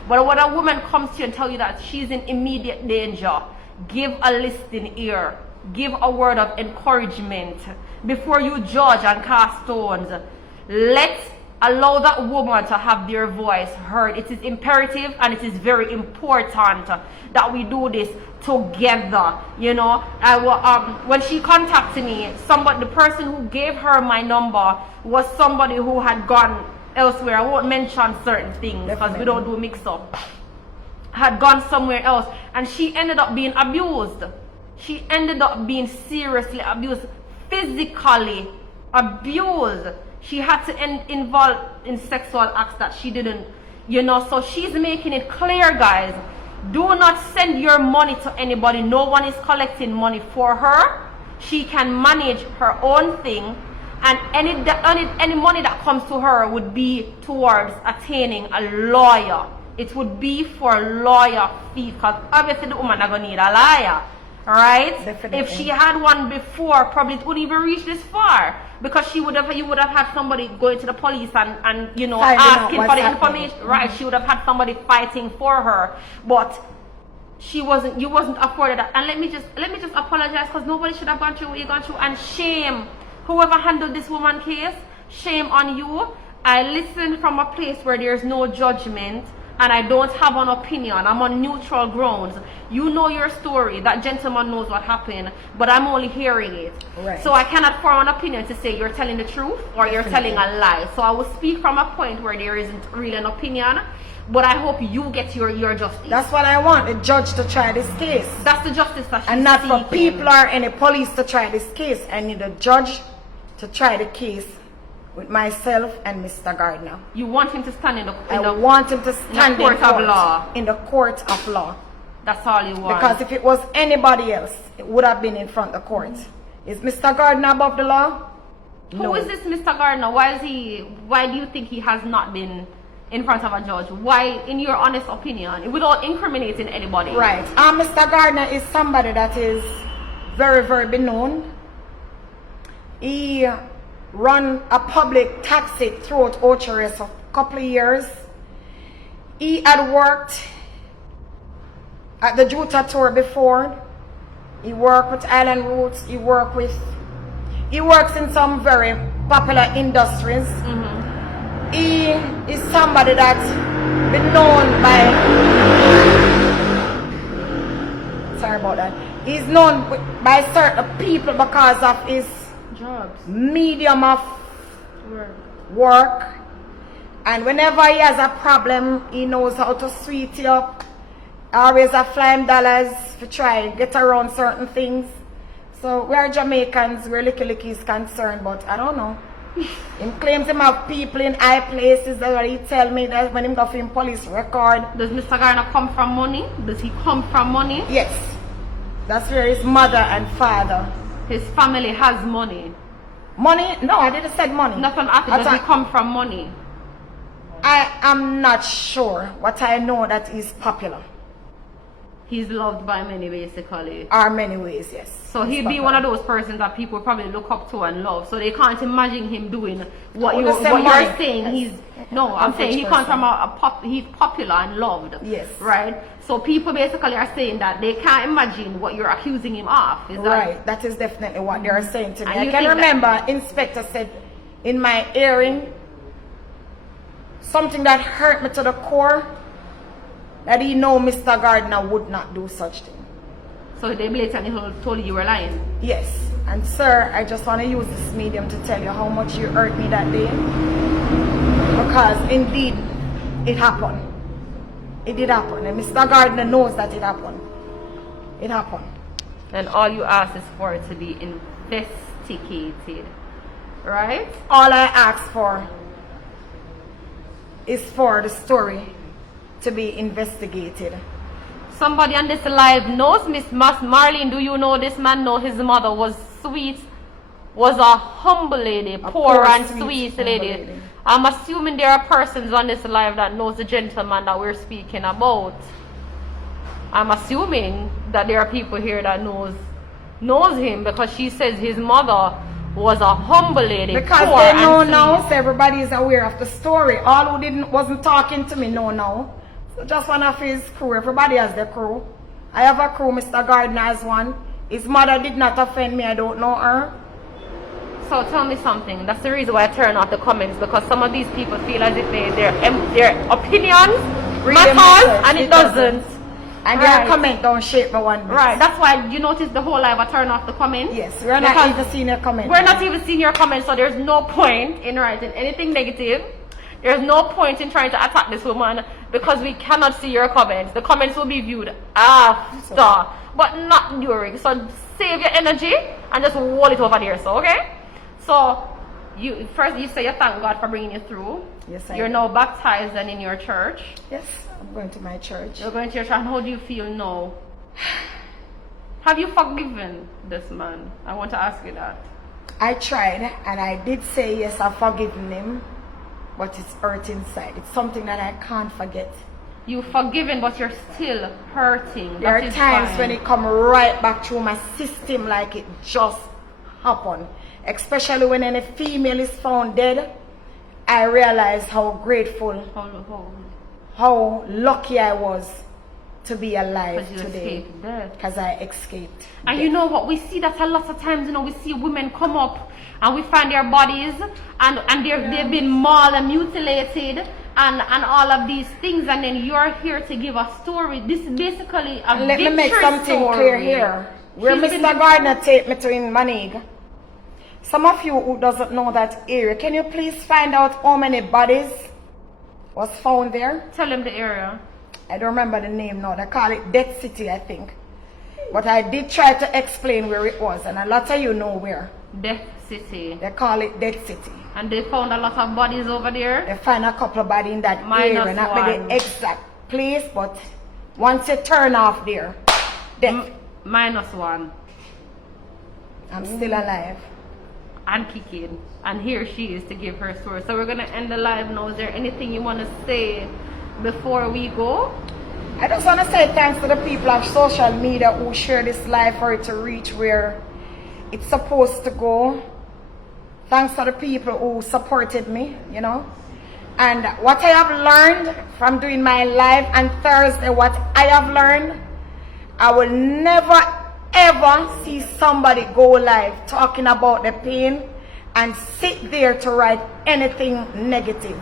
but when a woman comes to you and tell you that she's in immediate danger, give a listening ear. Give a word of encouragement. Before you judge and cast stones, allow that woman to have their voice heard. It is imperative and it is very important that we do this together. You know, when she contacted me, the person who gave her my number was somebody who had gone elsewhere. I won't mention certain things because we don't do mix-up. Had gone somewhere else and she ended up being abused. She ended up being seriously abused, physically abused. She had to involve in sexual acts that she didn't, you know. So she's making it clear, guys, do not send your money to anybody. No one is collecting money for her. She can manage her own thing, and any money that comes to her would be towards attaining a lawyer. It would be for lawyer fees, because obviously the woman is going to need a lawyer, Right? Definitely. If she had one before, probably it wouldn't even reach this far, because you would have had somebody going to the police and you know, Finding out asking what's for the happening. information. Right? She would have had somebody fighting for her, but you wasn't afforded that. And let me just apologize, because nobody should have gone through what you gone through, and shame whoever handled this woman case. Shame on you. I listen from a place where there's no judgment, and I don't have an opinion. I'm on neutral grounds. You know your story. That gentleman knows what happened, but I'm only hearing it. Right. So I cannot form an opinion to say you're telling the truth or you're telling a lie. So I will speak from a point where there isn't really an opinion, but I hope you get your justice. That's what I want, the judge to try this case. That's the justice that she's And not for seeking. people or any police to try this case. I need a judge to try the case with myself and Mr. Gardner. You want him to stand in the I want him to stand in court of law. In the court of law. That's all you want. Because if it was anybody else, it would have been in front of the court. Is Mr. Gardner above the law? Who is this Mr. Gardner? Why do you think he has not been in front of a judge? Why, in your honest opinion, without incriminating anybody? Right. Mr. Gardner is somebody that is very, very known. He run a public taxi throughout Ocherest for a couple of years. He had worked at the Juta tour before. He worked with Island Roots. He works in some very popular industries. He is somebody that's been known by, sorry about that, he's known by certain people because of his Jobs. medium of work. And whenever he has a problem, he knows how to sweet you up. Always a flying dollars to try get around certain things. So we are Jamaicans, where Licky is concerned, but I don't know. He claims him have people in high places. That's what he tell me, that when him go for him police record. Does Mr. Gardner come from money? Does he come from money? Yes. That's where his mother and father. His family has money. Money? No, I didn't say money. Nothing after. Does he come from money? I am not sure, but I know that he's popular. He's loved by many, basically. Are many ways, yes. So he'd be one of those persons that people probably look up to and love. So they can't imagine him doing what you're saying. Yes. I'm saying he comes from he's popular and loved. Yes. Right? So people basically are saying that they can't imagine what you're accusing him of. Is that Right. That is definitely what they are saying to me. And I you can think remember Inspector said in my hearing something that hurt me to the core, that he know Mr. Gardner would not do such thing. So they blatantly told you you were lying? Yes. And sir, I just want to use this medium to tell you how much you hurt me that day. Because indeed, it happened. It did happen. And Mr. Gardner knows that it happened. It happened. And all you ask is for it to be investigated. Right? All I ask for is for the story to be investigated. Somebody on this live knows Miss Marlene. Do you know this man? Know his mother was sweet, was a humble lady, poor and sweet lady. I'm assuming there are persons on this live that knows the gentleman that we're speaking about. I'm assuming that there are people here that knows him, because she says his mother was a humble lady. Because poor they know and now, sweet. so everybody is aware of the story. All who wasn't talking to me know now. So just one of his crew. Everybody has their crew. I have a crew. Mr. Gardner has one. His mother did not offend me. I don't know her. So tell me something. That's the reason why I turn off the comments, because some of these people feel as if their opinions matters and it doesn't. And their comment don't shape me one bit. Right. That's why you notice the whole live I turn off the comments. Yes, we're not even seeing your comment. We're not even seeing your comments, so there's no point in writing anything negative. There's no point in trying to attack this woman, because we cannot see your comments. The comments will be viewed after, but not during. So save your energy and just hold it over there. So okay. So you say you thank God for bringing you through. Yes, You're now baptized and in your church. Yes, I'm going to my church. You're going to your church. And how do you feel now? Have you forgiven this man? I want to ask you that. I tried, and I did say yes, I've forgiven him, but it's hurt inside. It's something that I can't forget. You forgiven, but you're still hurting. There That are is times fine. when it come right back through my system like it just happened. Especially when any female is found dead, I realize how grateful, how lucky I was to be alive today. Because I escaped. And death. you know what, we see that a lot of times, you know, we see women come up and we find their bodies and they've been mauled and mutilated and all of these things, and then you're here to give a story. This is basically a Let me make something clear here. Where Mr. Gardner take me to in Manig. Some of you who doesn't know that area, can you please find out how many bodies was found there? Tell them the area. I don't remember the name now. They call it Death City, I think. But I did try to explain where it was, and a lot of you know where. Death City. They call it Death City. And they found a lot of bodies over there. They find a couple of bodies in that area, not one. the exact place, but once you turn off there, death. -1. I'm still alive. And kicking. And here she is to give her story. So we're gonna end the live now. Is there anything you want to say before we go? I just want to say thanks to the people of social media who share this live for it to reach where it's supposed to go. Thanks to the people who supported me, you know. And what I have learned from doing my live on Thursday, what I have learned, I will never ever see somebody go live talking about the pain and sit there to write anything negative.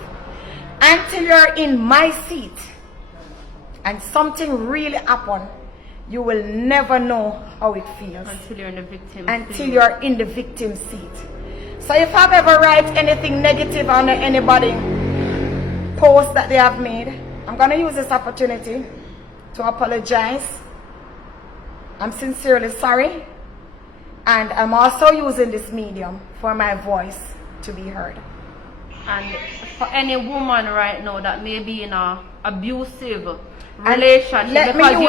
Until you're in my seat and something really happened, you will never know how it feels. Until you're in the victim Until seat. you're in the victim seat. So if I've ever write anything negative on anybody post that they have made, I'm going to use this opportunity to apologize. I'm sincerely sorry. And I'm also using this medium for my voice to be heard. And for any woman right now that may be in a abusive relationship, because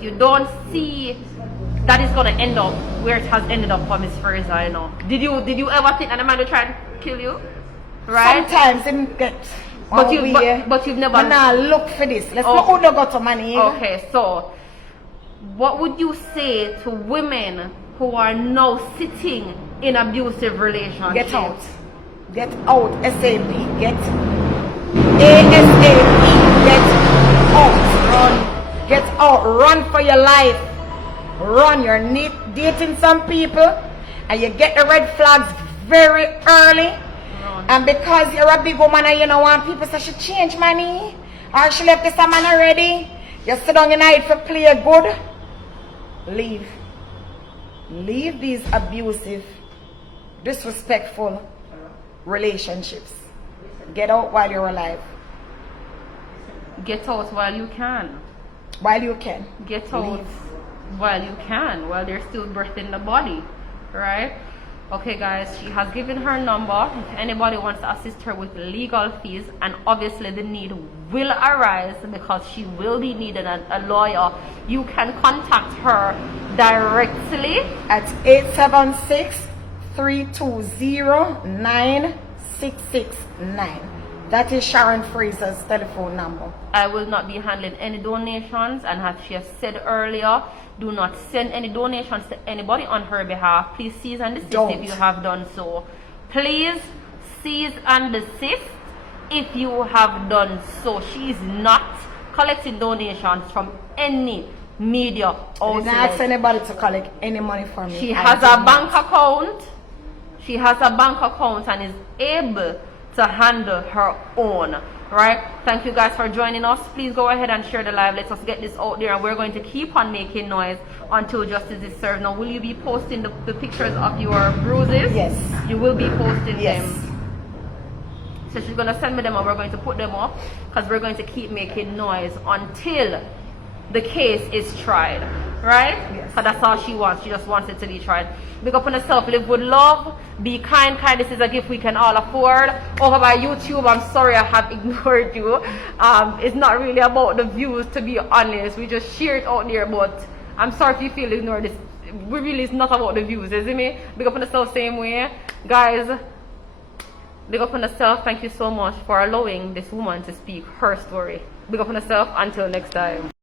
you don't see that it's gonna end up where it has ended up for Miss Frazer, you know. Did you ever think that the man would try and kill you? Right? Sometimes it gets but you've never look for this. Let's look who they got to money. Okay, so what would you say to women who are now sitting in abusive relationships? Get out. Get out, SAP. Get ASAP. Get out. Run. Get out. Run for your life. Run. You're dating some people and you get the red flags very early. Run. And because you're a big woman and you don't want people to say she changed money or she left this man already, you sit down in night for play good. Leave. Leave these abusive, disrespectful relationships. Get out while you're alive. Get out while you can. While you can. Get out while you can, while there's still breath in the body, right? Okay guys, she has given her number if anybody wants to assist her with legal fees, and obviously the need will arise because she will be needing a lawyer. You can contact her directly at 876-320-9669. That is Sharon Frazer's telephone number. I will not be handling any donations, and as she has said earlier, do not send any donations to anybody on her behalf. Please cease and desist if you have done so. Please cease and desist if you have done so. She is not collecting donations from any media outlet. I didn't ask anybody to collect any money from me. She has a bank account. She has a bank account and is able to handle her own. Right? Thank you guys for joining us. Please go ahead and share the live. Let us get this out there, and we're going to keep on making noise until justice is served. Now, will you be posting the pictures of your bruises? Yes. You will be posting yes. them. So she's going to send me them, and we're going to put them up because we're going to keep making noise until the case is tried. Right? Yes. So that's all she wants. She just wants it to be tried. Big up on yourself. Live with love. Be kind. Kindness is a gift we can all afford. Over by YouTube, I'm sorry I have ignored you. It's not really about the views, to be honest. We just share it out there, but I'm sorry if you feel ignored. It's really is not about the views, isn't it? Big up on yourself same way. Guys, Big up on yourself. Thank you so much for allowing this woman to speak her story. Big up on yourself. Until next time.